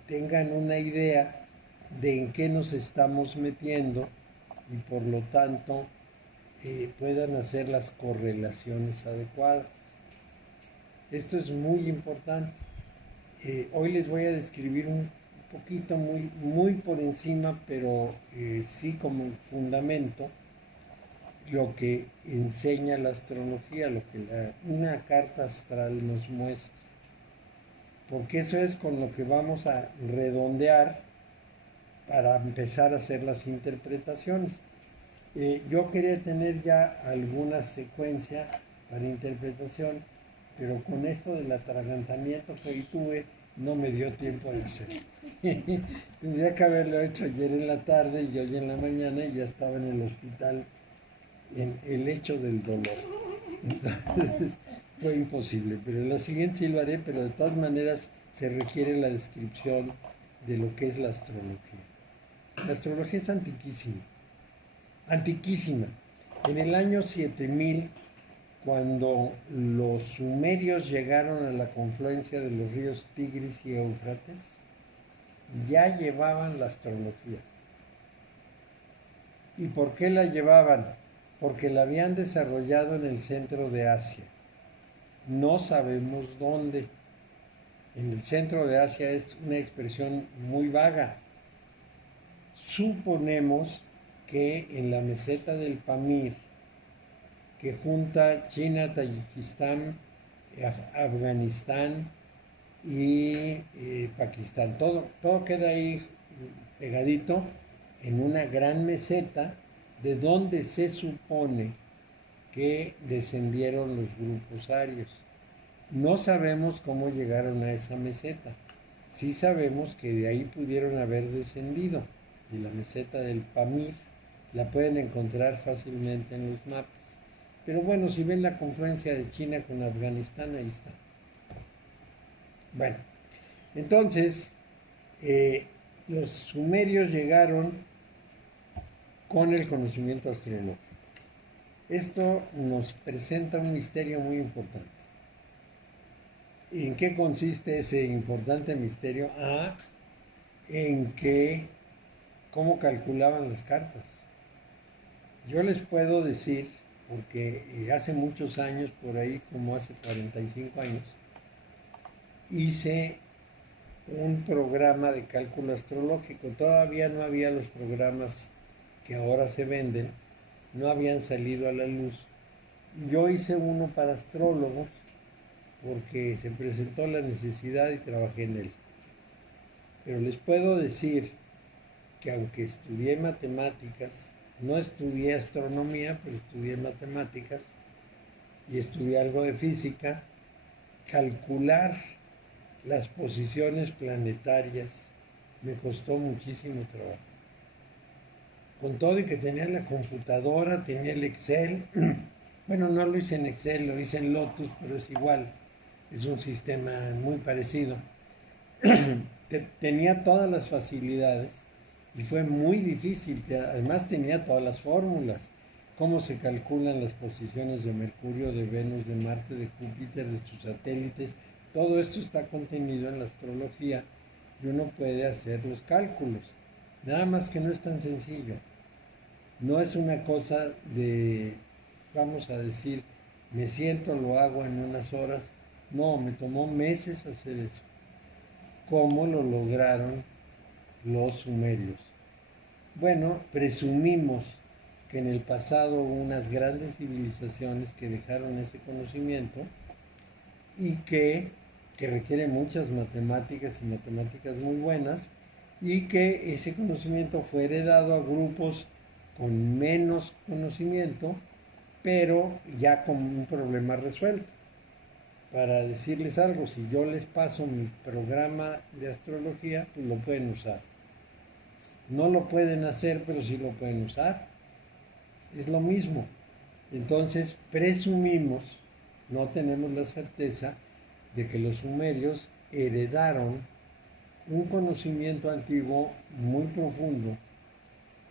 tengan una idea de en qué nos estamos metiendo y por lo tanto puedan hacer las correlaciones adecuadas. Esto es muy importante. Hoy les voy a describir un poquito, muy por encima, pero sí como fundamento, lo que enseña la astrología, lo que una carta astral nos muestra. Porque eso es con lo que vamos a redondear para empezar a hacer las interpretaciones. Yo quería tener ya alguna secuencia para interpretación, pero con esto del atragantamiento que hoy tuve, no me dio tiempo de hacerlo. Tendría que haberlo hecho ayer en la tarde y hoy en la mañana, y ya estaba en el hospital en el lecho del dolor. Entonces fue imposible, pero la siguiente sí lo haré, pero de todas maneras se requiere la descripción de lo que es la astrología. La astrología es antiquísima, antiquísima. En el año 7000, cuando los sumerios llegaron a la confluencia de los ríos Tigris y Éufrates, ya llevaban la astrología. ¿Y por qué la llevaban? Porque la habían desarrollado en el centro de Asia. No sabemos dónde. En el centro de Asia es una expresión muy vaga. Suponemos que en la meseta del Pamir, que junta China, Tayikistán, Afganistán y Pakistán. Todo queda ahí pegadito en una gran meseta de donde se supone que descendieron los grupos arios. No sabemos cómo llegaron a esa meseta. Sí sabemos que de ahí pudieron haber descendido, de la meseta del Pamir. La pueden encontrar fácilmente en los mapas. Pero bueno, si ven la confluencia de China con Afganistán, ahí está. Bueno, entonces, los sumerios llegaron con el conocimiento astronómico. Esto nos presenta un misterio muy importante. ¿En qué consiste ese importante misterio? En que, ¿cómo calculaban las cartas? Yo les puedo decir, porque hace muchos años, por ahí como hace 45 años, hice un programa de cálculo astrológico. Todavía no había los programas que ahora se venden, no habían salido a la luz. Yo hice uno para astrólogos porque se presentó la necesidad y trabajé en él. Pero les puedo decir que aunque estudié matemáticas, no estudié astronomía, pero estudié matemáticas y estudié algo de física, calcular las posiciones planetarias me costó muchísimo trabajo. Con todo y que tenía la computadora, tenía el Excel, bueno, no lo hice en Excel, lo hice en Lotus, pero es igual, es un sistema muy parecido. Tenía todas las facilidades y fue muy difícil, que además tenía todas las fórmulas, cómo se calculan las posiciones de Mercurio, de Venus, de Marte, de Júpiter, de sus satélites. Todo esto está contenido en la astrología y uno puede hacer los cálculos. Nada más que no es tan sencillo. No es una cosa de, vamos a decir, me siento, lo hago en unas horas. No, me tomó meses hacer eso. ¿Cómo lo lograron los sumerios? Bueno, presumimos que en el pasado hubo unas grandes civilizaciones que dejaron ese conocimiento y que requiere muchas matemáticas y matemáticas muy buenas, y que ese conocimiento fue heredado a grupos con menos conocimiento, pero ya con un problema resuelto. Para decirles algo, si yo les paso mi programa de astrología, pues lo pueden usar. No lo pueden hacer, pero sí lo pueden usar. es lo mismo. Entonces presumimos, no tenemos la certeza de que los sumerios heredaron un conocimiento antiguo muy profundo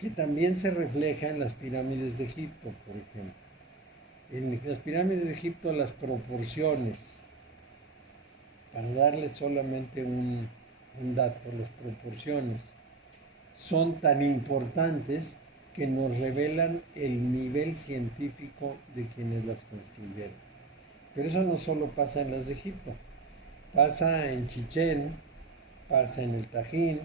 que también se refleja en las pirámides de Egipto, por ejemplo. En las pirámides de Egipto las proporciones, para darle solamente un dato, las proporciones son tan importantes que nos revelan el nivel científico de quienes las construyeron. Pero eso no solo pasa en las de Egipto, pasa en Chichén, pasa en el Tajín,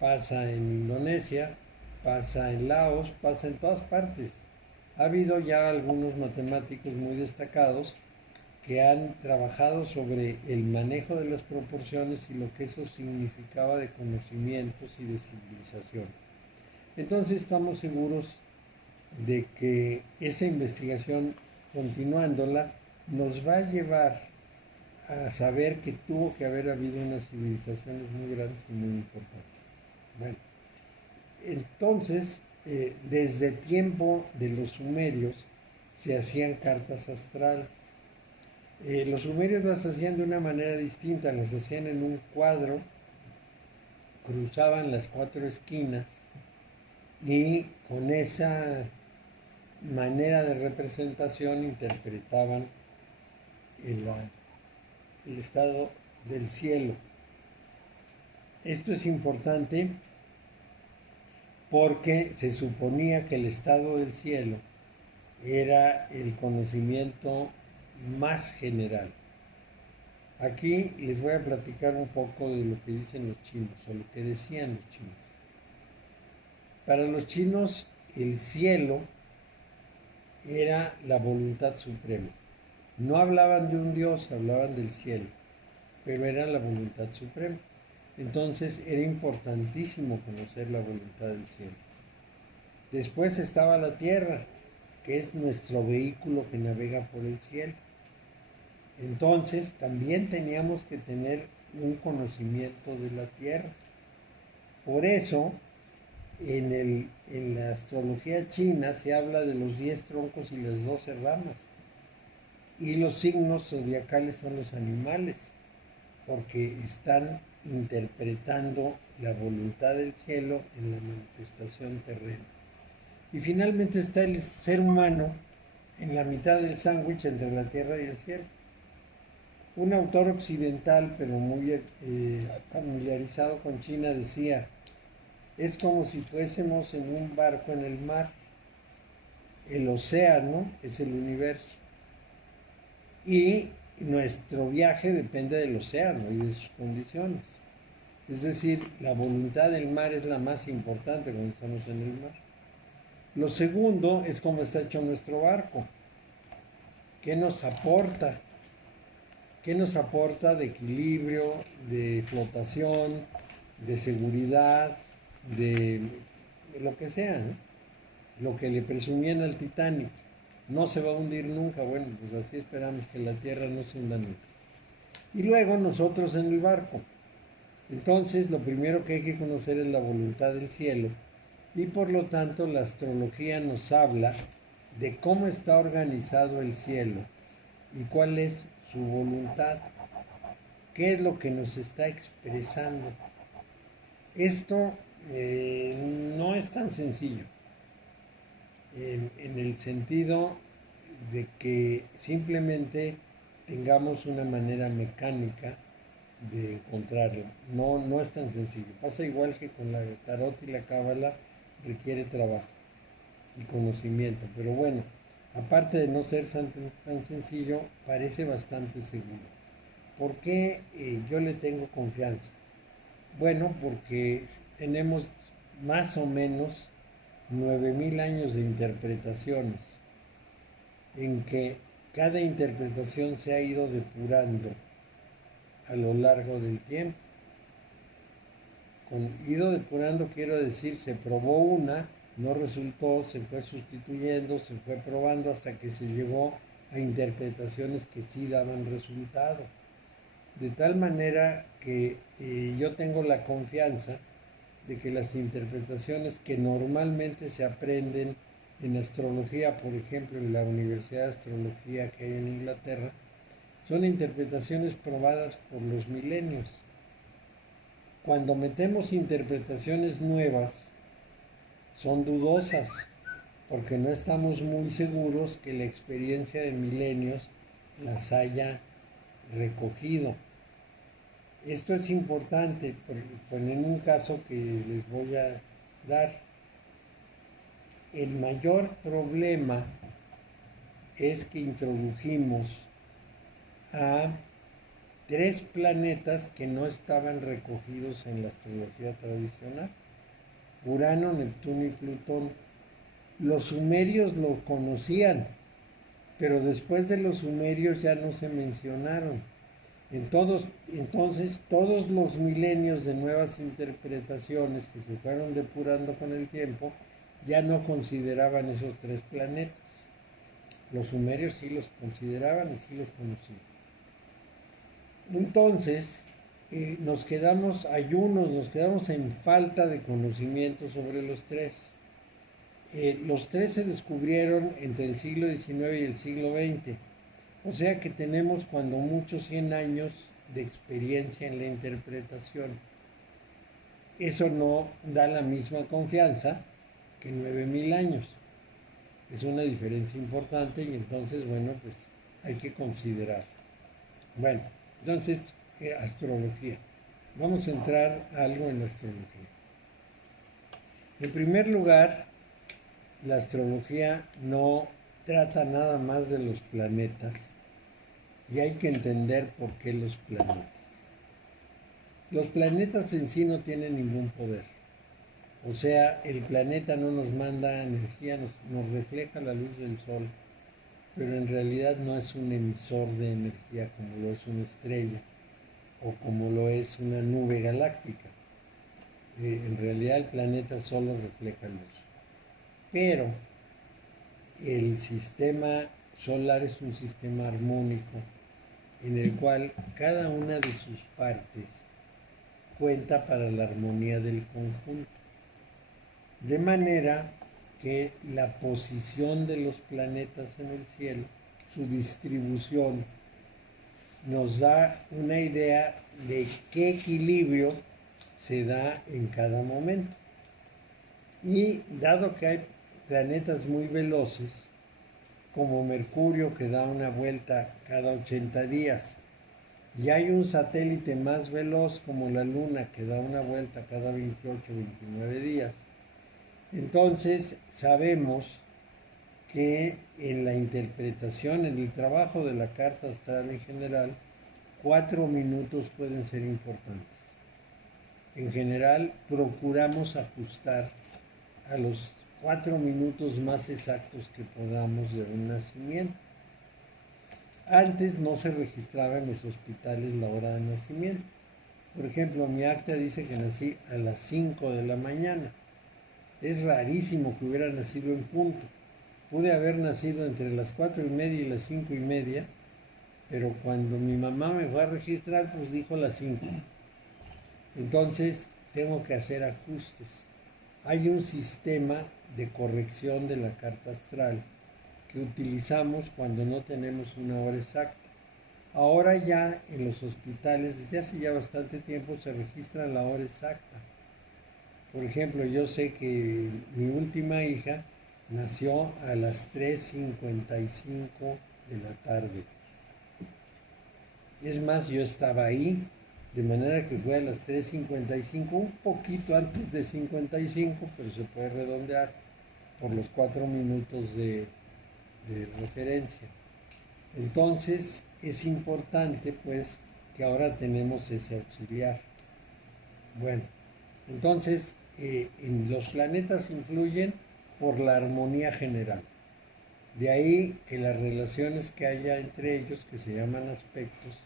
pasa en Indonesia, pasa en Laos, pasa en todas partes. Ha habido ya algunos matemáticos muy destacados que han trabajado sobre el manejo de las proporciones y lo que eso significaba de conocimientos y de civilización. Entonces estamos seguros de que esa investigación, continuándola, nos va a llevar a saber que tuvo que haber habido unas civilizaciones muy grandes y muy importantes. Bueno, entonces, desde el tiempo de los sumerios se hacían cartas astrales. Los sumerios las hacían de una manera distinta, las hacían en un cuadro, cruzaban las 4 esquinas y con esa manera de representación interpretaban el estado del cielo. Esto es importante porque se suponía que el estado del cielo era el conocimiento más general. Aquí les voy a platicar un poco de lo que dicen los chinos, o lo que decían los chinos. Para los chinos, el cielo era la voluntad suprema. No hablaban de un Dios, hablaban del cielo, pero era la voluntad suprema. Entonces era importantísimo conocer la voluntad del cielo. Después estaba la tierra, que es nuestro vehículo que navega por el cielo. Entonces también teníamos que tener un conocimiento de la tierra. Por eso, en la astrología china se habla de los 10 troncos y las 12 ramas. Y los signos zodiacales son los animales, porque están interpretando la voluntad del cielo en la manifestación terrena. Y finalmente está el ser humano en la mitad del sándwich entre la tierra y el cielo. Un autor occidental, pero muy familiarizado con China, decía, es como si fuésemos en un barco en el mar. El océano es el universo. Y nuestro viaje depende del océano y de sus condiciones. Es decir, la voluntad del mar es la más importante cuando estamos en el mar. Lo segundo es cómo está hecho nuestro barco. ¿Qué nos aporta? ¿Qué nos aporta de equilibrio, de flotación, de seguridad, de lo que sea, ¿no? Lo que le presumían al Titanic. No se va a hundir nunca. Bueno, pues así esperamos que la Tierra no se hunda nunca. Y luego nosotros en el barco. Entonces, lo primero que hay que conocer es la voluntad del cielo. Y por lo tanto, la astrología nos habla de cómo está organizado el cielo y cuál es su voluntad. ¿Qué es lo que nos está expresando? Esto no es tan sencillo. En el sentido de que simplemente tengamos una manera mecánica de encontrarlo. No es tan sencillo. Pasa igual que con la tarot y la cábala, requiere trabajo y conocimiento. Pero bueno, aparte de no ser tan sencillo, parece bastante seguro. ¿Por qué yo le tengo confianza? Bueno, porque tenemos más o menos 9,000 años de interpretaciones, en que cada interpretación se ha ido depurando a lo largo del tiempo. Con ido depurando quiero decir, se probó una, no resultó, se fue sustituyendo, se fue probando hasta que se llegó a interpretaciones que sí daban resultado. De tal manera que yo tengo la confianza de que las interpretaciones que normalmente se aprenden en astrología, por ejemplo, en la Universidad de Astrología que hay en Inglaterra, son interpretaciones probadas por los milenios. Cuando metemos interpretaciones nuevas, son dudosas, porque no estamos muy seguros que la experiencia de milenios las haya recogido. Esto es importante, en un caso que les voy a dar. El mayor problema es que introdujimos a 3 planetas que no estaban recogidos en la astrología tradicional: Urano, Neptuno y Plutón. Los sumerios lo conocían, pero después de los sumerios ya no se mencionaron. Entonces, todos los milenios de nuevas interpretaciones que se fueron depurando con el tiempo ya no consideraban esos 3 planetas. Los sumerios sí los consideraban y sí los conocían. Entonces, nos quedamos en falta de conocimiento sobre los 3. Los 3 se descubrieron entre el siglo XIX y el siglo XX. O sea que tenemos cuando mucho 100 años de experiencia en la interpretación. Eso no da la misma confianza que 9,000 años. Es una diferencia importante y entonces, bueno, pues hay que considerar. Bueno, entonces, astrología. Vamos a entrar a algo en la astrología. En primer lugar, la astrología no trata nada más de los planetas y hay que entender por qué los planetas. Los planetas en sí no tienen ningún poder. O sea, el planeta no nos manda energía, nos refleja la luz del sol, pero en realidad no es un emisor de energía como lo es una estrella o como lo es una nube galáctica. En realidad el planeta solo refleja luz. Pero el sistema solar es un sistema armónico en el cual cada una de sus partes cuenta para la armonía del conjunto. De manera que la posición de los planetas en el cielo, su distribución, nos da una idea de qué equilibrio se da en cada momento. Y dado que hay planetas muy veloces, como Mercurio, que da una vuelta cada 80 días, y hay un satélite más veloz como la Luna, que da una vuelta cada 28 o 29 días, entonces sabemos que en la interpretación, en el trabajo de la carta astral en general, 4 minutos pueden ser importantes. En general, procuramos ajustar a los 4 minutos más exactos que podamos de un nacimiento. Antes no se registraba en los hospitales la hora de nacimiento. Por ejemplo, mi acta dice que nací a las 5 de la mañana. Es rarísimo que hubiera nacido en punto. Pude haber nacido entre las 4:30 y las 5:30, pero cuando mi mamá me fue a registrar, pues dijo las 5. Entonces, tengo que hacer ajustes. Hay un sistema de corrección de la carta astral que utilizamos cuando no tenemos una hora exacta. Ahora ya en los hospitales, desde hace ya bastante tiempo, se registra la hora exacta. Por ejemplo, yo sé que mi última hija nació a las 3:55 de la tarde. Es más, yo estaba ahí, de manera que fue a las 3:55, un poquito antes de 55, pero se puede redondear por los 4 minutos de referencia. Entonces, es importante, pues, que ahora tenemos ese auxiliar. Bueno, entonces, los planetas influyen por la armonía general. De ahí que las relaciones que haya entre ellos, que se llaman aspectos,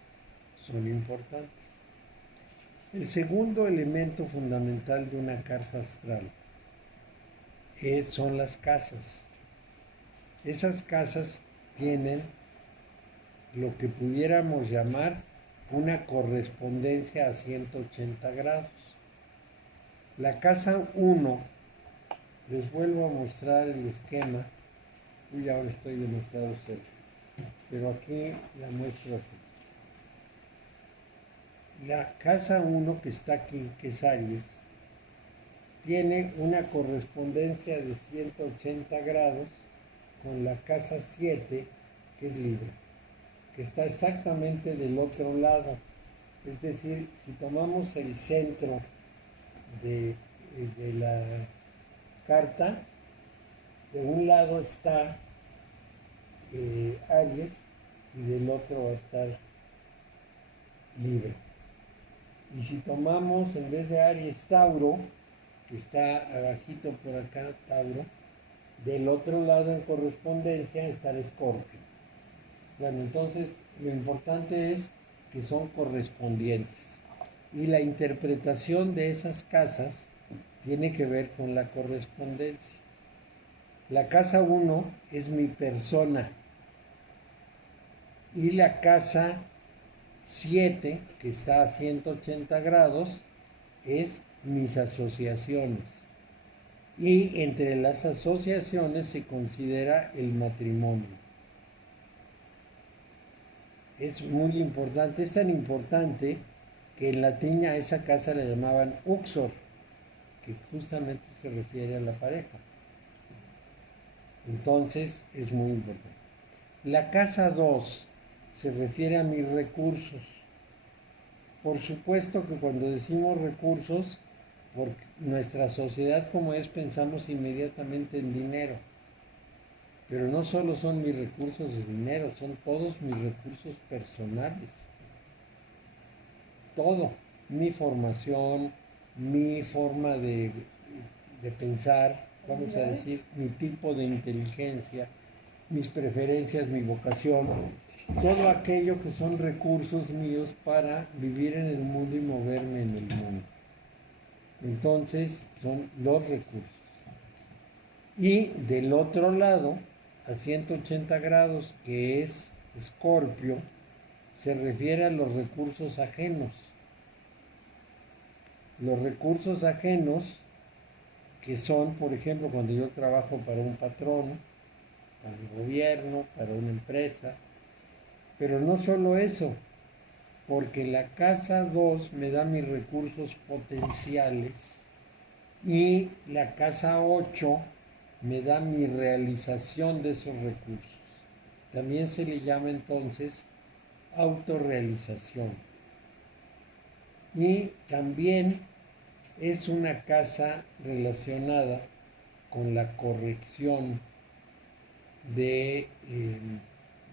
son importantes. El segundo elemento fundamental de una carta astral son las casas. Esas casas tienen lo que pudiéramos llamar una correspondencia a 180 grados. La casa 1 les vuelvo a mostrar el esquema. Uy, ahora estoy demasiado cerca. Pero aquí la muestro así. La casa 1 que está aquí, que es Aries, tiene una correspondencia de 180 grados con la casa 7, que es Libra, que está exactamente del otro lado. Es decir, si tomamos el centro de la carta, de un lado está Aries y del otro va a estar Libra. Y si tomamos en vez de Aries Tauro, que está abajito por acá, Tauro, del otro lado en correspondencia está Escorpio. Bueno, entonces lo importante es que son correspondientes. Y la interpretación de esas casas tiene que ver con la correspondencia. La casa 1 es mi persona y la casa 7, que está a 180 grados, es mis asociaciones. Y entre las asociaciones se considera el matrimonio. Es muy importante, es tan importante que en latín a esa casa la llamaban uxor, que justamente se refiere a la pareja. Entonces es muy importante. La casa 2 se refiere a mis recursos. Por supuesto que cuando decimos recursos, por nuestra sociedad como es, pensamos inmediatamente en dinero. Pero no solo son mis recursos de dinero, son todos mis recursos personales. Todo. Mi formación, mi forma de pensar, vamos a decir, mi tipo de inteligencia, mis preferencias, mi vocación, todo aquello que son recursos míos para vivir en el mundo y moverme en el mundo. Entonces son los recursos. Y del otro lado, a 180 grados, que es Escorpio, se refiere a los recursos ajenos. Los recursos ajenos que son, por ejemplo, cuando yo trabajo para un patrón, para el gobierno, para una empresa. Pero no solo eso, porque la casa 2 me da mis recursos potenciales y la casa 8 me da mi realización de esos recursos. También se le llama entonces autorrealización. Y también es una casa relacionada con la corrección de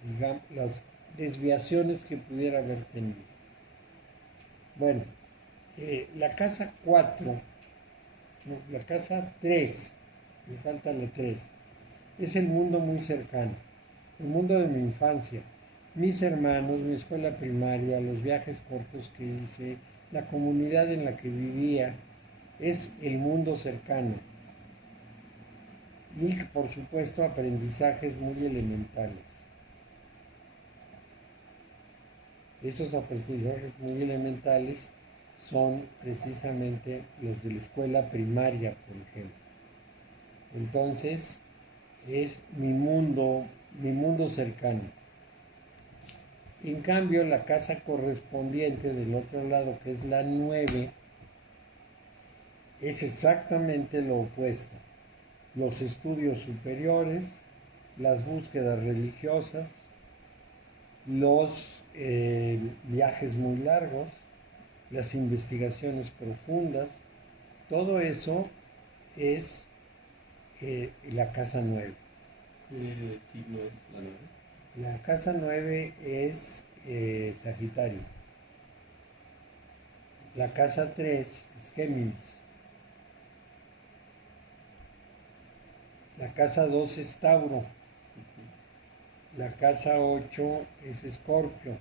digamos, las desviaciones que pudiera haber tenido. Bueno, la casa 4, no, la casa 3, me falta la 3, es el mundo muy cercano, el mundo de mi infancia, mis hermanos, mi escuela primaria, los viajes cortos que hice, la comunidad en la que vivía, es el mundo cercano. Y por supuesto aprendizajes muy elementales. Esos aprendizajes muy elementales son precisamente los de la escuela primaria, por ejemplo. Entonces, es mi mundo cercano. En cambio, la casa correspondiente del otro lado, que es la 9, es exactamente lo opuesto. Los estudios superiores, las búsquedas religiosas, los viajes muy largos, las investigaciones profundas, todo eso es la casa 9. ¿Qué signo es la 9? La casa 9 es Sagitario. La casa 3 es Géminis. La casa 2 es Tauro. La casa 8 es Escorpio.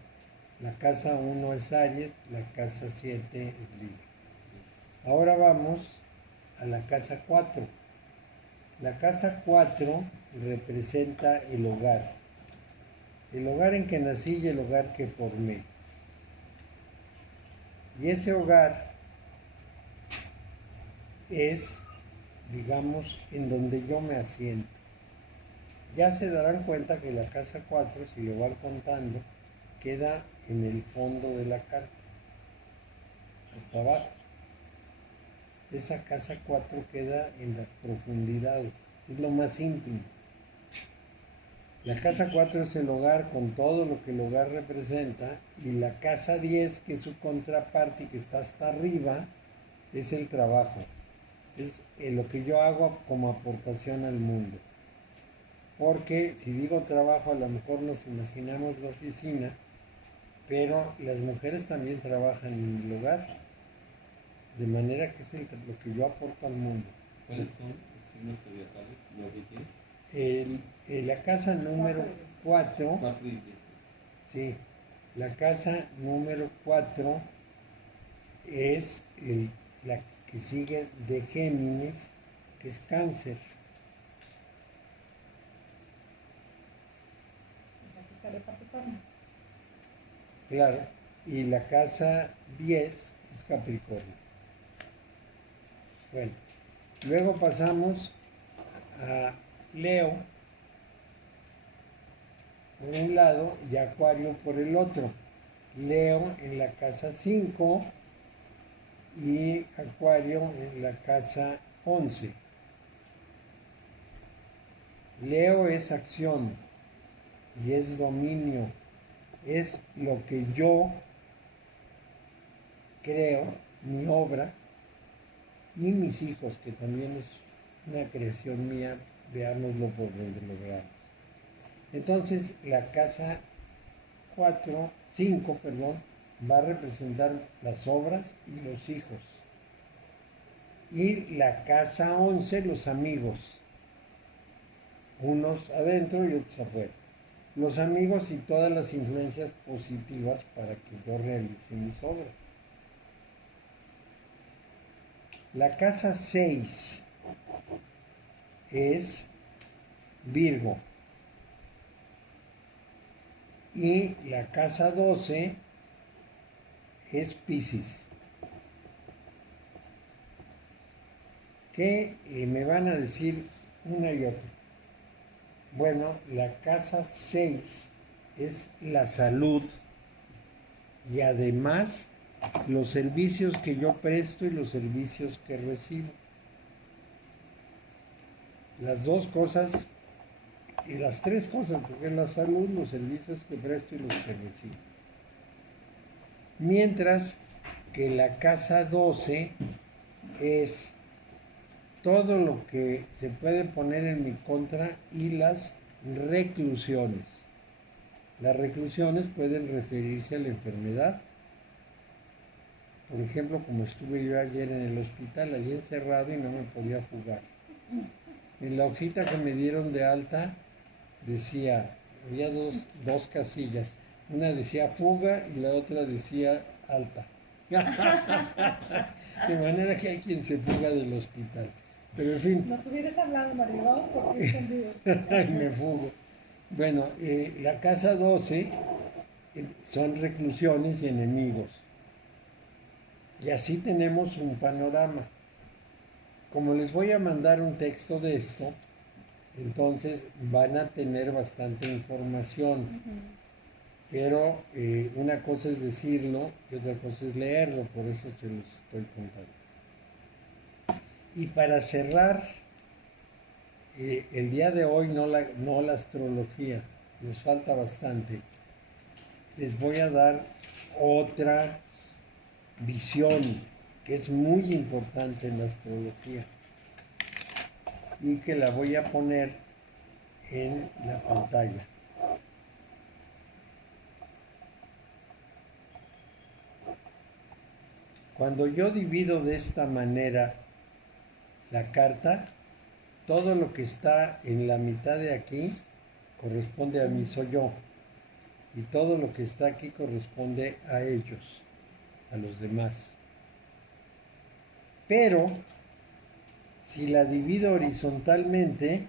La casa 1 es Aries. La casa 7 es Libra. Ahora vamos a la casa 4. La casa 4 representa el hogar. El hogar en que nací y el hogar que formé. Y ese hogar es digamos, en donde yo me asiento. Ya se darán cuenta que la casa 4, si lo van contando, queda en el fondo de la carta, hasta abajo. Esa casa 4 queda en las profundidades, es lo más íntimo. La casa 4 es el hogar con todo lo que el hogar representa, y la casa 10, que es su contraparte y que está hasta arriba, es el trabajo. Es lo que yo hago como aportación al mundo. Porque si digo trabajo, a lo mejor nos imaginamos la oficina, pero las mujeres también trabajan en el hogar, de manera que es lo que yo aporto al mundo. ¿Cuáles son los signos zodiacales? 9 y 10. La casa número 4, 4 y 10. sí, la casa número 4 es la que sigue de Géminis, que es Cáncer. Claro, y la casa 10 es Capricornio. Bueno, luego pasamos a Leo por un lado y Acuario por el otro. Leo en la casa 5 y Acuario en la casa 11. Leo es acción y es dominio, es lo que yo creo, mi obra, y mis hijos, que también es una creación mía, veámoslo por donde lo veamos. Entonces, la casa 5, va a representar las obras y los hijos. Y la casa 11, los amigos. Unos adentro y otros afuera. Los amigos y todas las influencias positivas para que yo realice mis obras. La casa 6 es Virgo. Y la casa 12 es Piscis. ¿Qué me van a decir una y otra? Bueno, la casa 6 es la salud y además los servicios que yo presto y los servicios que recibo. Las dos cosas y las tres cosas, porque es la salud, los servicios que presto y los que recibo. Mientras que la casa 12 es todo lo que se puede poner en mi contra y las reclusiones. Las reclusiones pueden referirse a la enfermedad. Por ejemplo, como estuve yo ayer en el hospital, allí encerrado y no me podía fugar. En la hojita que me dieron de alta decía, había dos casillas. Una decía fuga y la otra decía alta. De manera que hay quien se fuga del hospital. Pero en fin. Nos hubieras hablado, Mario, vamos por ti escondidos. Me fugo. Bueno, la casa 12 son reclusiones y enemigos. Y así tenemos un panorama. Como les voy a mandar un texto de esto, entonces van a tener bastante información. Pero una cosa es decirlo y otra cosa es leerlo, por eso te los estoy contando. Y para cerrar, el día de hoy no la astrología, nos falta bastante. Les voy a dar otra visión que es muy importante en la astrología y que la voy a poner en la pantalla. Cuando yo divido de esta manera la carta, todo lo que está en la mitad de aquí corresponde a mí, soy yo. Y todo lo que está aquí corresponde a ellos, a los demás. Pero, si la divido horizontalmente,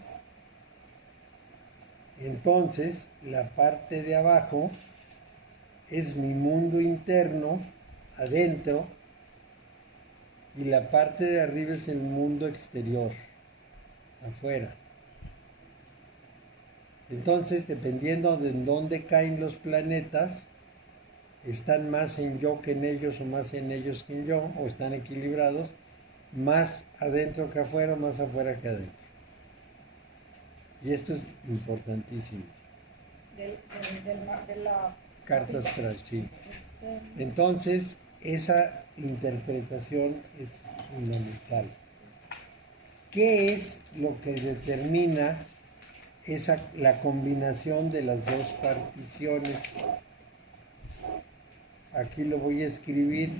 entonces la parte de abajo es mi mundo interno, adentro, y la parte de arriba es el mundo exterior. afuera. Entonces, dependiendo de en dónde caen los planetas, están más en yo que en ellos o más en ellos que en yo, o están equilibrados, más adentro que afuera, más afuera que adentro. Y esto es importantísimo. De la Carta astral, sí. Entonces, esa interpretación es fundamental. ¿Qué es lo que determina la combinación de las dos particiones? Aquí lo voy a escribir.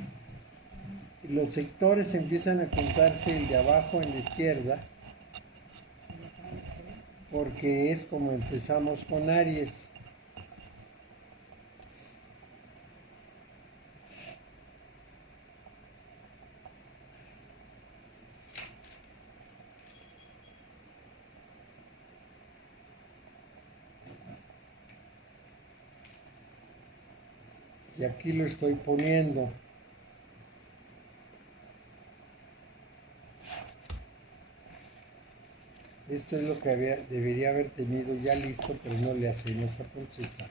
Los sectores empiezan a contarse el de abajo en la izquierda, porque es como empezamos con Aries. Y aquí lo estoy poniendo. Esto es lo que debería haber tenido ya listo, pero no le hacemos apuntes. Está.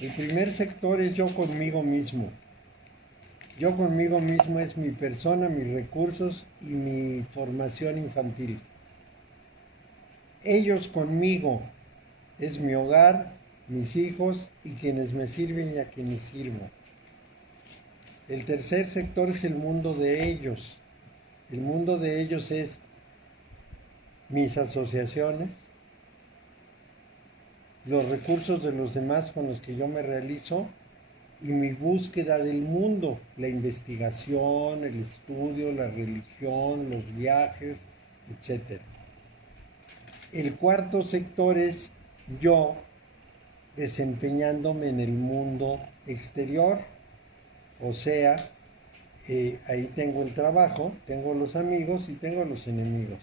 El primer sector es yo conmigo mismo. Yo conmigo mismo es mi persona, mis recursos y mi formación infantil. Ellos conmigo es mi hogar, mis hijos y quienes me sirven y a quienes sirvo. El tercer sector es el mundo de ellos. El mundo de ellos es mis asociaciones, los recursos de los demás con los que yo me realizo y mi búsqueda del mundo, la investigación, el estudio, la religión, los viajes, etc. El cuarto sector es yo desempeñándome en el mundo exterior, o sea, ahí tengo el trabajo, tengo los amigos y tengo los enemigos.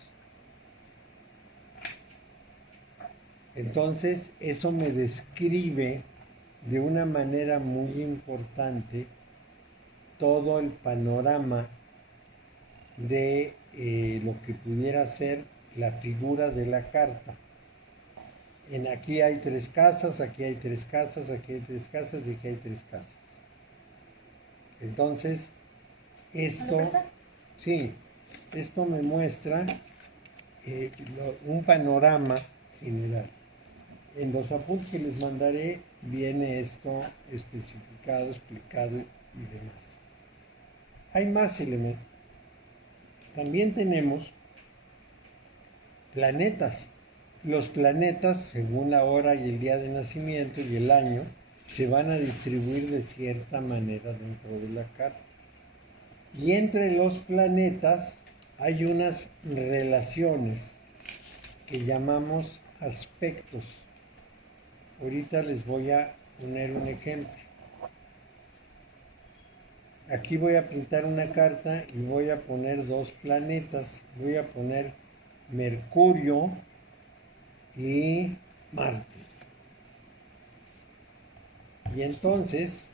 Entonces, eso me describe de una manera muy importante todo el panorama de lo que pudiera ser la figura de la carta. Aquí hay 3 casas, aquí hay 3 casas, aquí hay 3 casas y aquí hay 3 casas. Entonces, esto me muestra un panorama general. En los apuntes que les mandaré viene esto especificado, explicado y demás. Hay más elementos. También tenemos planetas. Los planetas, según la hora y el día de nacimiento y el año, se van a distribuir de cierta manera dentro de la carta. Y entre los planetas hay unas relaciones que llamamos aspectos. Ahorita les voy a poner un ejemplo. Aquí voy a pintar una carta y voy a poner 2 planetas. Voy a poner Mercurio y Marte. Y entonces,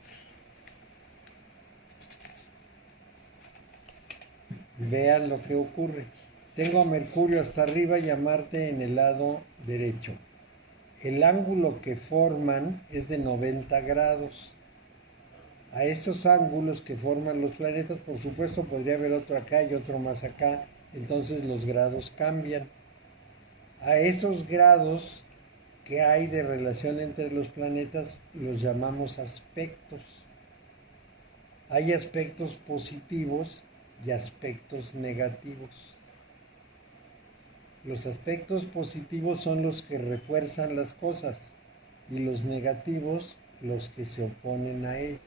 vean lo que ocurre. Tengo a Mercurio hasta arriba y a Marte en el lado derecho. El ángulo que forman es de 90 grados. A esos ángulos que forman los planetas, por supuesto, podría haber otro acá y otro más acá, entonces los grados cambian. A esos grados que hay de relación entre los planetas los llamamos aspectos. Hay aspectos positivos y aspectos negativos. Los aspectos positivos son los que refuerzan las cosas y los negativos los que se oponen a ellas.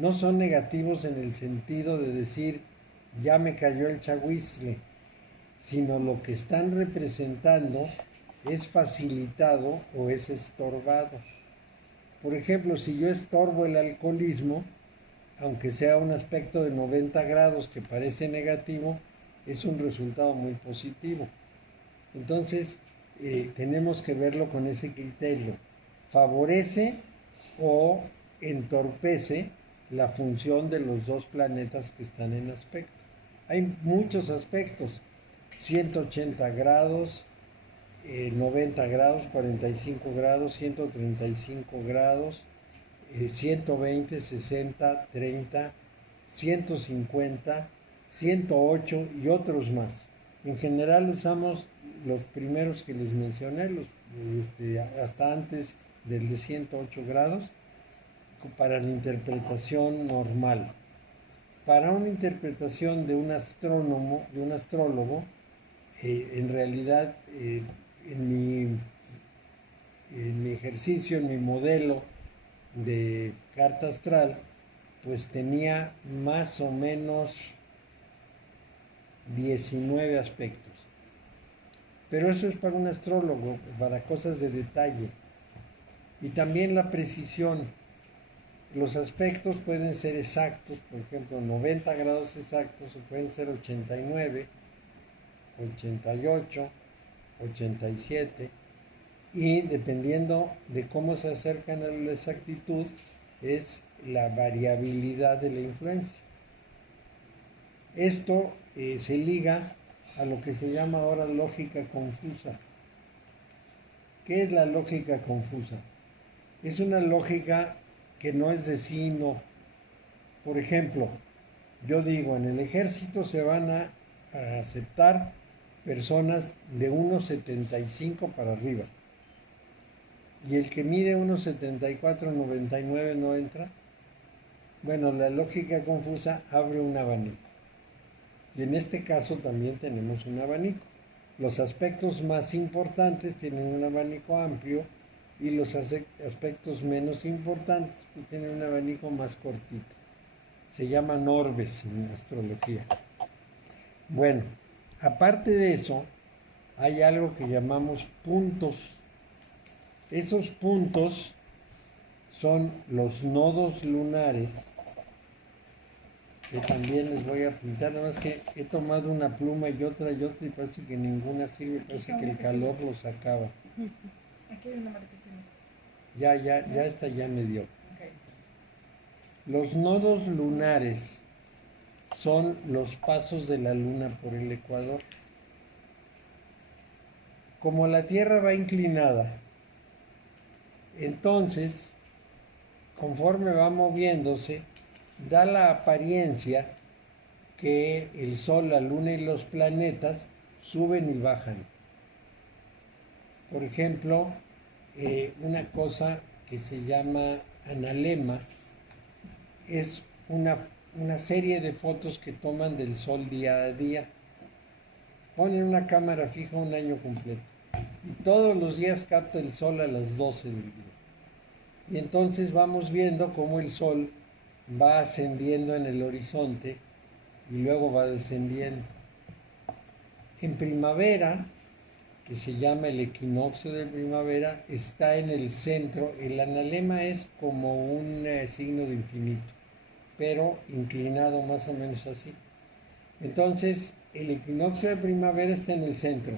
No son negativos en el sentido de decir ya me cayó el chahuizle, sino lo que están representando es facilitado o es estorbado. Por ejemplo, si yo estorbo el alcoholismo, aunque sea un aspecto de 90 grados que parece negativo, es un resultado muy positivo. Entonces, tenemos que verlo con ese criterio. Favorece o entorpece la función de los 2 planetas que están en aspecto. Hay muchos aspectos. 180 grados, 90 grados, 45 grados, 135 grados, 120, 60, 30, 150, 108 y otros más. En general usamos los primeros que les mencioné, hasta antes del de 108 grados, para la interpretación normal. Para una interpretación de un astrólogo, en realidad en mi ejercicio, en mi modelo de carta astral, pues tenía más o menos 19 aspectos. Pero eso es para un astrólogo, para cosas de detalle. Y también la precisión. Los aspectos pueden ser exactos, por ejemplo, 90 grados exactos, o pueden ser 89, 88, 87, y dependiendo de cómo se acercan a la exactitud, es la variabilidad de la influencia. Esto se liga a lo que se llama ahora lógica confusa. ¿Qué es la lógica confusa? Es una lógica que no es de sí y no. Por ejemplo, yo digo, en el ejército se van a aceptar personas de 1,75 para arriba. Y el que mide 1,74, 99 no entra. Bueno, la lógica confusa abre un abanico. Y en este caso también tenemos un abanico. Los aspectos más importantes tienen un abanico amplio y los aspectos menos importantes pues tienen un abanico más cortito. Se llaman orbes en astrología. Bueno, aparte de eso, hay algo que llamamos puntos. Esos puntos son los nodos lunares, que también les voy a pintar, nada más que he tomado una pluma y otra y parece que ninguna sirve, parece que el calor los acaba. Aquí hay una marcación. Ya esta ya me dio. Okay. Los nodos lunares son los pasos de la luna por el ecuador. Como la Tierra va inclinada, entonces, conforme va moviéndose, da la apariencia que el Sol, la Luna y los planetas suben y bajan. Por ejemplo, una cosa que se llama analema es una serie de fotos que toman del Sol día a día. Ponen una cámara fija un año completo y todos los días capta el Sol a las 12 del día. Y entonces vamos viendo cómo el Sol va ascendiendo en el horizonte y luego va descendiendo. En primavera, que se llama el equinoccio de primavera, está en el centro. El analema es como un signo de infinito, pero inclinado más o menos así. Entonces, el equinoccio de primavera está en el centro,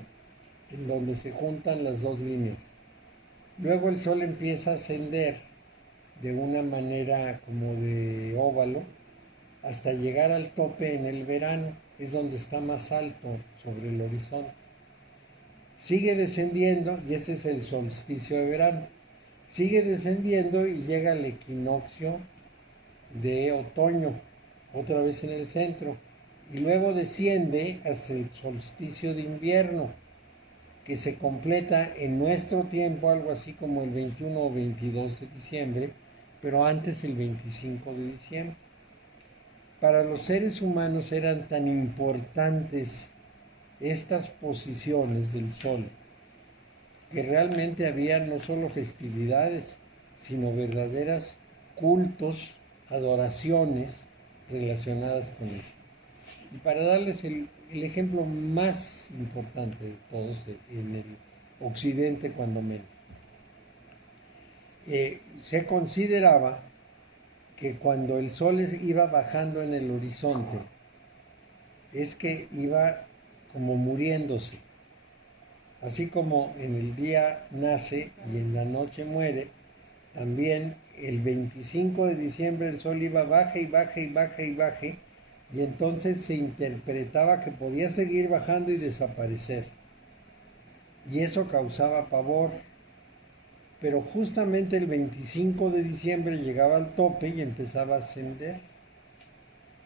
en donde se juntan las dos líneas. Luego el Sol empieza a ascender de una manera como de óvalo hasta llegar al tope en el verano, es donde está más alto sobre el horizonte. Sigue descendiendo y ese es el solsticio de verano. Sigue descendiendo y llega al equinoccio de otoño, otra vez en el centro. Y luego desciende hasta el solsticio de invierno, que se completa en nuestro tiempo, algo así como el 21 o 22 de diciembre, pero antes el 25 de diciembre. Para los seres humanos eran tan importantes estas posiciones del Sol, que realmente había no solo festividades, sino verdaderas cultos, adoraciones relacionadas con eso. Y para darles el ejemplo más importante de todos en el occidente cuando menos, se consideraba que cuando el Sol iba bajando en el horizonte, es que iba como muriéndose. Así como en el día nace y en la noche muere, también el 25 de diciembre el Sol iba baje y baje y baje y baje y entonces se interpretaba que podía seguir bajando y desaparecer. Y eso causaba pavor. Pero justamente el 25 de diciembre llegaba al tope y empezaba a ascender.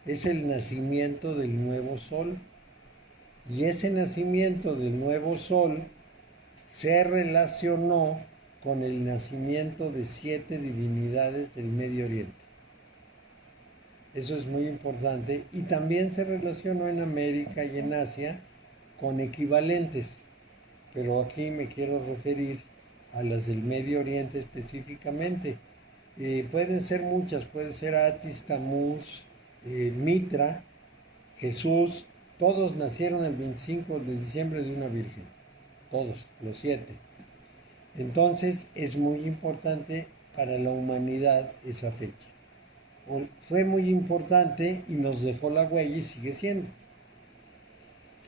Es el nacimiento del nuevo sol. Y ese nacimiento del nuevo sol se relacionó con el nacimiento de 7 divinidades del Medio Oriente. Eso es muy importante. Y también se relacionó en América y en Asia con equivalentes. Pero aquí me quiero referir a las del Medio Oriente específicamente. Pueden ser muchas, puede ser Atis, Tamuz, Mitra, Jesús. Todos nacieron el 25 de diciembre de una virgen. Todos, los 7. Entonces es muy importante para la humanidad esa fecha. Fue muy importante y nos dejó la huella y sigue siendo.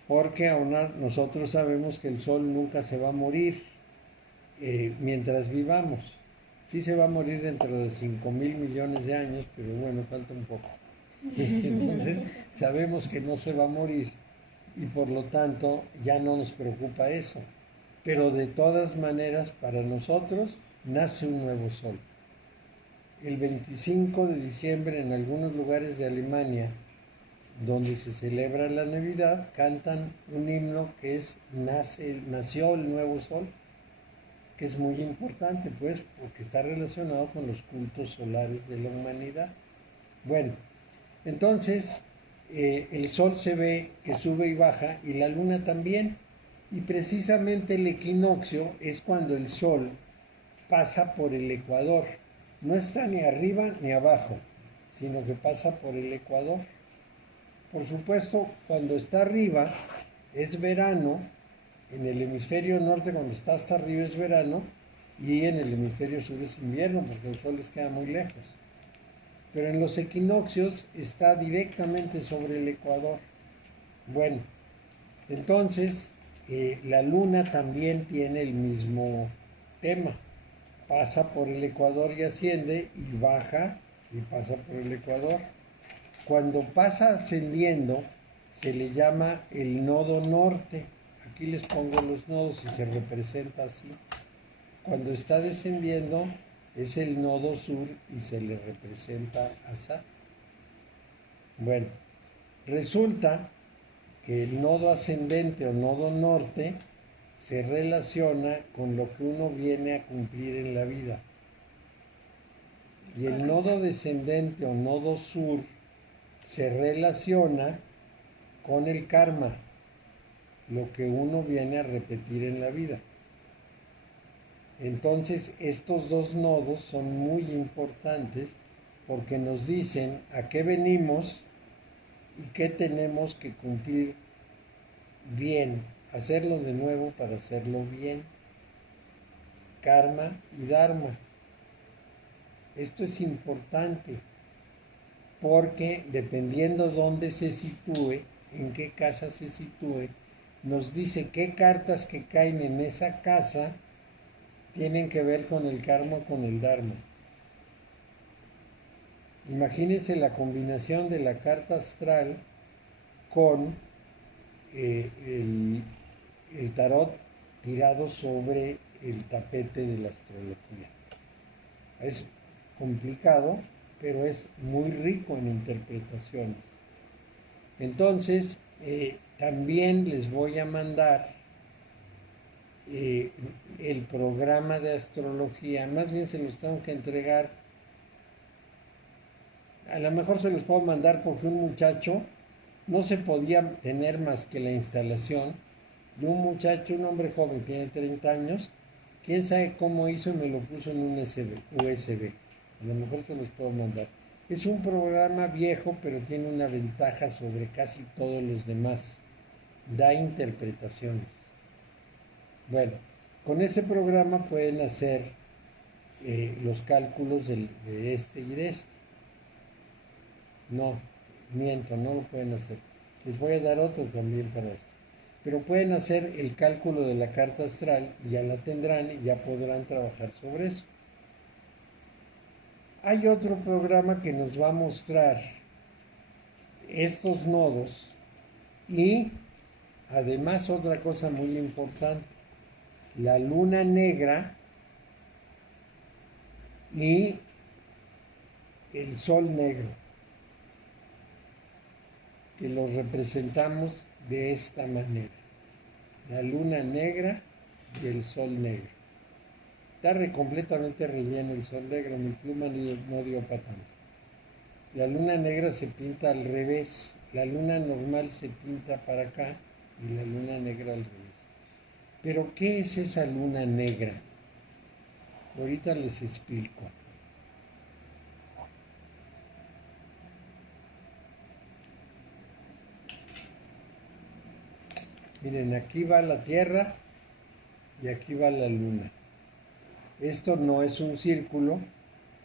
Porque aún nosotros sabemos que el sol nunca se va a morir mientras vivamos. Sí se va a morir dentro de 5,000 millones de años, pero bueno, falta un poco. Entonces sabemos que no se va a morir y por lo tanto ya no nos preocupa eso. Pero de todas maneras, para nosotros nace un nuevo sol. El 25 de diciembre en algunos lugares de Alemania, donde se celebra la Navidad, cantan un himno que es nació el nuevo sol, que es muy importante, pues, porque está relacionado con los cultos solares de la humanidad. Bueno, entonces el sol se ve que sube y baja y la luna también. Y precisamente el equinoccio es cuando el sol pasa por el ecuador. No está ni arriba ni abajo, sino que pasa por el ecuador. Por supuesto, cuando está arriba es verano, en el hemisferio norte cuando está hasta arriba es verano, y en el hemisferio sur es invierno, porque el sol les queda muy lejos. Pero en los equinoccios está directamente sobre el ecuador. Bueno, entonces la luna también tiene el mismo tema. Pasa por el ecuador y asciende, y baja y pasa por el ecuador. Cuando pasa ascendiendo, se le llama el nodo norte. Aquí les pongo los nodos y se representa así. Cuando está descendiendo, es el nodo sur y se le representa así. Bueno, resulta que el nodo ascendente o nodo norte se relaciona con lo que uno viene a cumplir en la vida. Y el nodo descendente o nodo sur se relaciona con el karma, lo que uno viene a repetir en la vida. Entonces, estos dos nodos son muy importantes porque nos dicen a qué venimos y qué tenemos que cumplir bien, hacerlo de nuevo para hacerlo bien. Karma y dharma. Esto es importante porque dependiendo dónde se sitúe, en qué casa se sitúe, nos dice qué cartas que caen en esa casa tienen que ver con el karma o con el dharma. Imagínense la combinación de la carta astral con el tarot tirado sobre el tapete de la astrología. Es complicado, pero es muy rico en interpretaciones. Entonces, también les voy a mandar el programa de astrología. Más bien se los tengo que entregar. A lo mejor se los puedo mandar porque un muchacho no se podía tener más que la instalación de un muchacho, un hombre joven, tiene 30 años, quién sabe cómo hizo y me lo puso en un USB. A lo mejor se los puedo mandar. Es un programa viejo, pero tiene una ventaja sobre casi todos los demás. Da interpretaciones. Bueno, con ese programa pueden hacer los cálculos de este y de este. No, miento, no lo pueden hacer. Les voy a dar otro también para esto. Pero pueden hacer el cálculo de la carta astral y ya la tendrán y ya podrán trabajar sobre eso. Hay otro programa que nos va a mostrar estos nodos y además otra cosa muy importante, la luna negra y el sol negro, que los representamos de esta manera. La luna negra y el sol negro. Está completamente relleno el sol negro, mi pluma no dio para tanto. La luna negra se pinta al revés, la luna normal se pinta para acá y la luna negra al revés. Pero ¿qué es esa luna negra? Ahorita les explico. Miren, aquí va la Tierra y aquí va la Luna. Esto no es un círculo,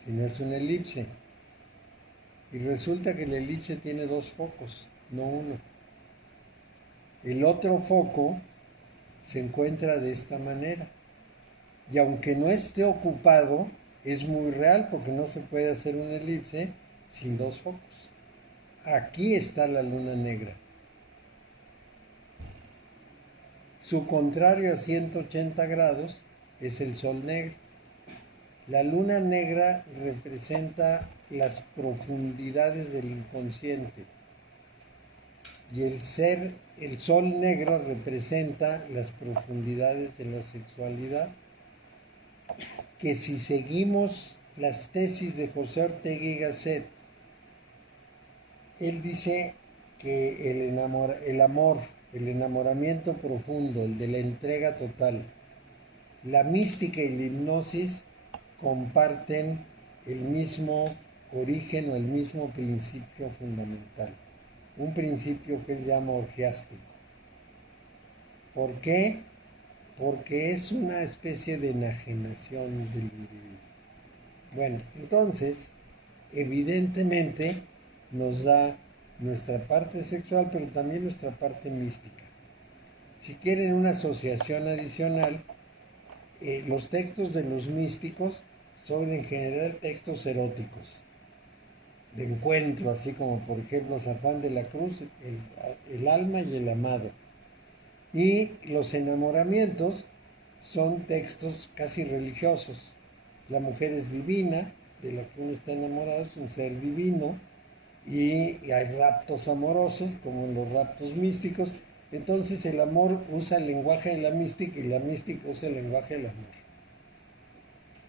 sino es una elipse. Y resulta que la elipse tiene dos focos, no uno. El otro foco se encuentra de esta manera. Y aunque no esté ocupado, es muy real porque no se puede hacer una elipse sin dos focos. Aquí está la luna negra. Su contrario a 180 grados es el sol negro. La luna negra representa las profundidades del inconsciente y el sol negro representa las profundidades de la sexualidad, que si seguimos las tesis de José Ortega y Gasset, él dice que el amor, el enamoramiento profundo, el de la entrega total, la mística y la hipnosis comparten el mismo origen o el mismo principio fundamental, un principio que él llama orgiástico. ¿Por qué? Porque es una especie de enajenación del individuo. Bueno, entonces, evidentemente nos da nuestra parte sexual, pero también nuestra parte mística. Si quieren una asociación adicional, los textos de los místicos son en general textos eróticos, de encuentro, así como por ejemplo San Juan de la Cruz, el alma y el amado. Y los enamoramientos son textos casi religiosos. La mujer es divina, de la que uno está enamorado, es un ser divino, y hay raptos amorosos, como en los raptos místicos. Entonces el amor usa el lenguaje de la mística y la mística usa el lenguaje del amor.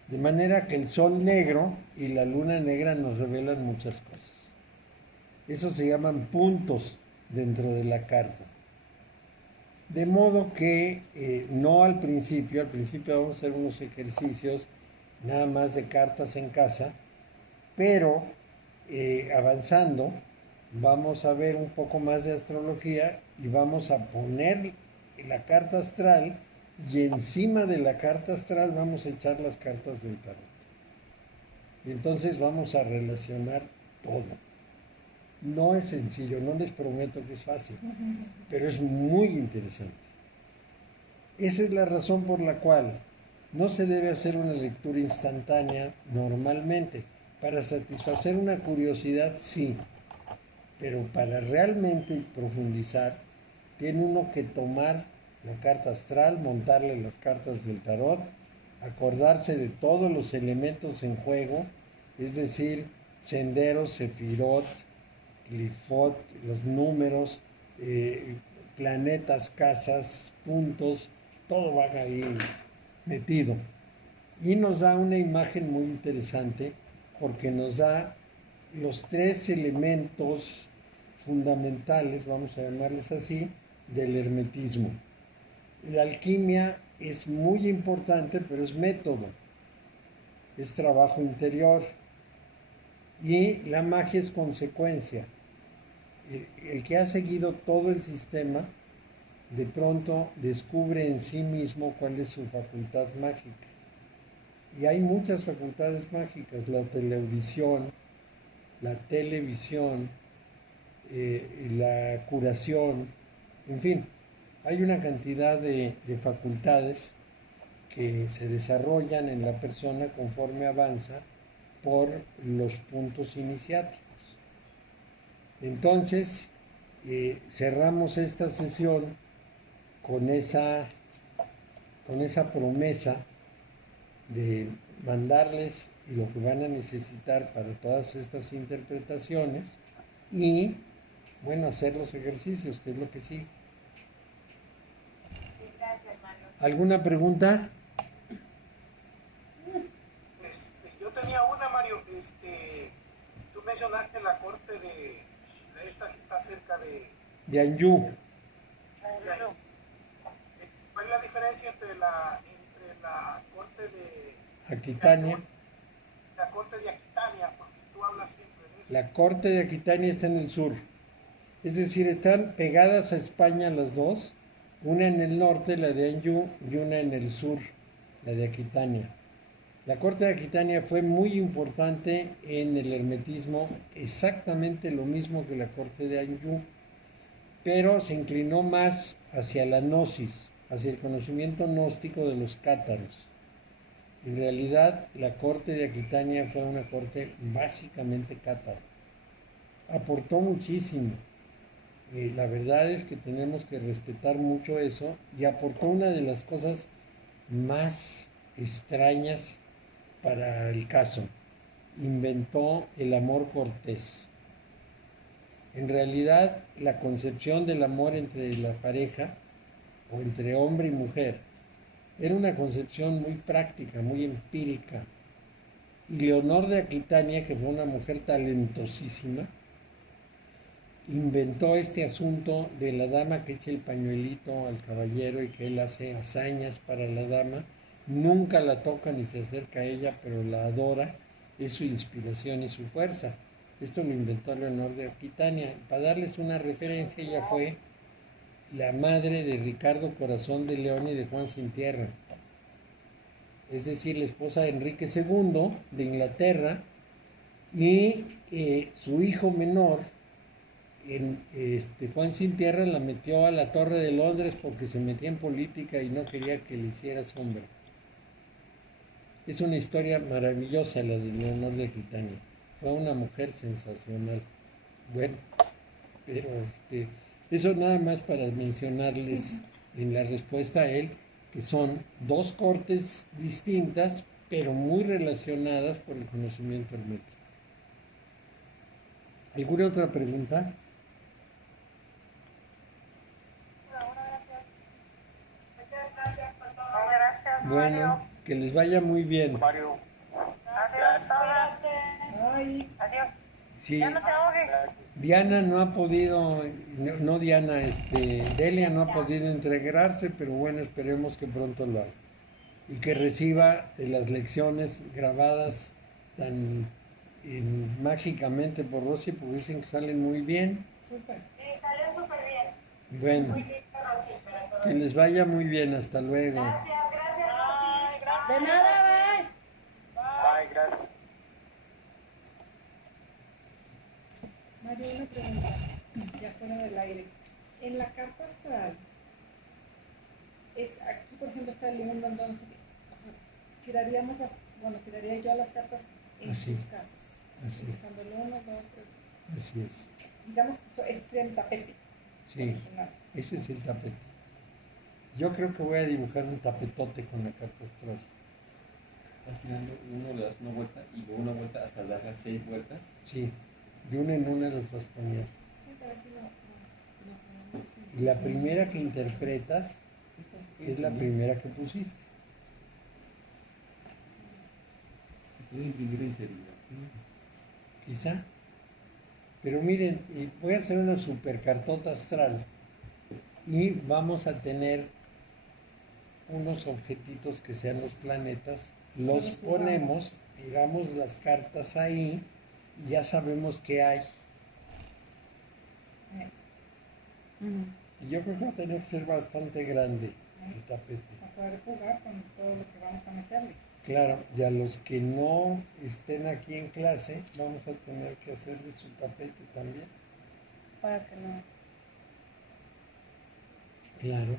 De manera que el sol negro y la luna negra nos revelan muchas cosas. Eso se llaman puntos dentro de la carta. De modo que no al principio vamos a hacer unos ejercicios nada más de cartas en casa, pero avanzando vamos a ver un poco más de astrología y vamos a poner la carta astral y encima de la carta astral vamos a echar las cartas del tarot. Y entonces vamos a relacionar todo. No es sencillo, no les prometo que es fácil, pero es muy interesante. Esa es la razón por la cual no se debe hacer una lectura instantánea normalmente. Para satisfacer una curiosidad, sí, pero para realmente profundizar, tiene uno que tomar la carta astral, montarle las cartas del tarot, acordarse de todos los elementos en juego, es decir, senderos, sefirot, clifot, los números, planetas, casas, puntos, todo va ahí metido. Y nos da una imagen muy interesante porque nos da los tres elementos fundamentales, vamos a llamarles así, del hermetismo. La alquimia es muy importante, pero es método, es trabajo interior. Y la magia es consecuencia. El que ha seguido todo el sistema, de pronto descubre en sí mismo cuál es su facultad mágica. Y hay muchas facultades mágicas, la teleaudición, la televisión, la curación, en fin, hay una cantidad de facultades que se desarrollan en la persona conforme avanza por los puntos iniciáticos. Entonces, cerramos esta sesión con esa promesa de mandarles lo que van a necesitar para todas estas interpretaciones y, bueno, hacer los ejercicios, que es lo que sí. Gracias, hermano. ¿Alguna pregunta? Yo tenía una, Mario. Tú mencionaste la corte de esta que está cerca De Anjou. ¿Cuál es la diferencia entre la corte de Aquitania. la corte de Aquitania? Porque tú hablas siempre de eso. La corte de Aquitania está en el sur. Es decir, están pegadas a España las dos. Una en el norte, la de Anjou, y una en el sur, la de Aquitania. La corte de Aquitania fue muy importante en el hermetismo, exactamente lo mismo que la corte de Anjou, pero se inclinó más hacia la gnosis, hacia el conocimiento gnóstico de los cátaros. En realidad, la corte de Aquitania fue una corte básicamente cátara. Aportó muchísimo. La verdad es que tenemos que respetar mucho eso, y aportó una de las cosas más extrañas para el caso. Inventó el amor cortés. En realidad, la concepción del amor entre la pareja, o entre hombre y mujer, era una concepción muy práctica, muy empírica. Y Leonor de Aquitania, que fue una mujer talentosísima, inventó este asunto de la dama que echa el pañuelito al caballero y que él hace hazañas para la dama. Nunca la toca ni se acerca a ella, pero la adora. Es su inspiración y su fuerza. Esto lo inventó Leonor de Aquitania. Para darles una referencia, ella fue la madre de Ricardo Corazón de León y de Juan Sin Tierra. Es decir, la esposa de Enrique II de Inglaterra, y su hijo menor, Juan Sin Tierra, la metió a la Torre de Londres porque se metía en política y no quería que le hiciera sombra. Es una historia maravillosa la de Leonor de Aquitania. Fue una mujer sensacional. Bueno, pero eso nada más para mencionarles en la respuesta a él, que son dos cortes distintas, pero muy relacionadas por el conocimiento hermético. ¿Alguna otra pregunta? Muchas gracias por todo. Gracias, Bueno, que les vaya muy bien. Mario. Gracias. Ay, Adiós. Sí, Ya no te ahogues. Diana no ha podido, no Diana, Delia no ha podido integrarse, pero bueno, esperemos que pronto lo haga. Y que reciba las lecciones grabadas tan mágicamente por Rosy, porque dicen que salen muy bien. súper. Sí, salió súper bien. Bueno, Muy listo, Rosy, para todo. que les vaya muy bien, hasta luego. Gracias, Rosy. De nada, bye. Bye, gracias. Mario, una pregunta, ya fuera del aire. En la carta astral, aquí por ejemplo está el 1, entonces, tiraría yo las cartas en Así. sus casas. Así, Empezando el 1, 2, 3. así es. Digamos que es el tapete Sí, original. ese es el tapete. Yo creo que voy a dibujar un tapetote con la carta astral. Vas tirando uno, le das una vuelta y luego una vuelta hasta dar las 6 vueltas. Sí, de una en una los vas poniendo. Y la primera que interpretas es la primera que pusiste. Puedes imprimir enseguida. Quizá. Pero miren, voy a hacer una super cartota astral y vamos a tener unos objetitos que sean los planetas, los ponemos, tiramos las cartas ahí y ya sabemos qué hay. Y yo creo que va a tener que ser bastante grande el tapete. Para poder jugar con todo lo que vamos a meterle. Claro, y a los que no estén aquí en clase, vamos a tener que hacerles su tapete también. Para que no. Claro.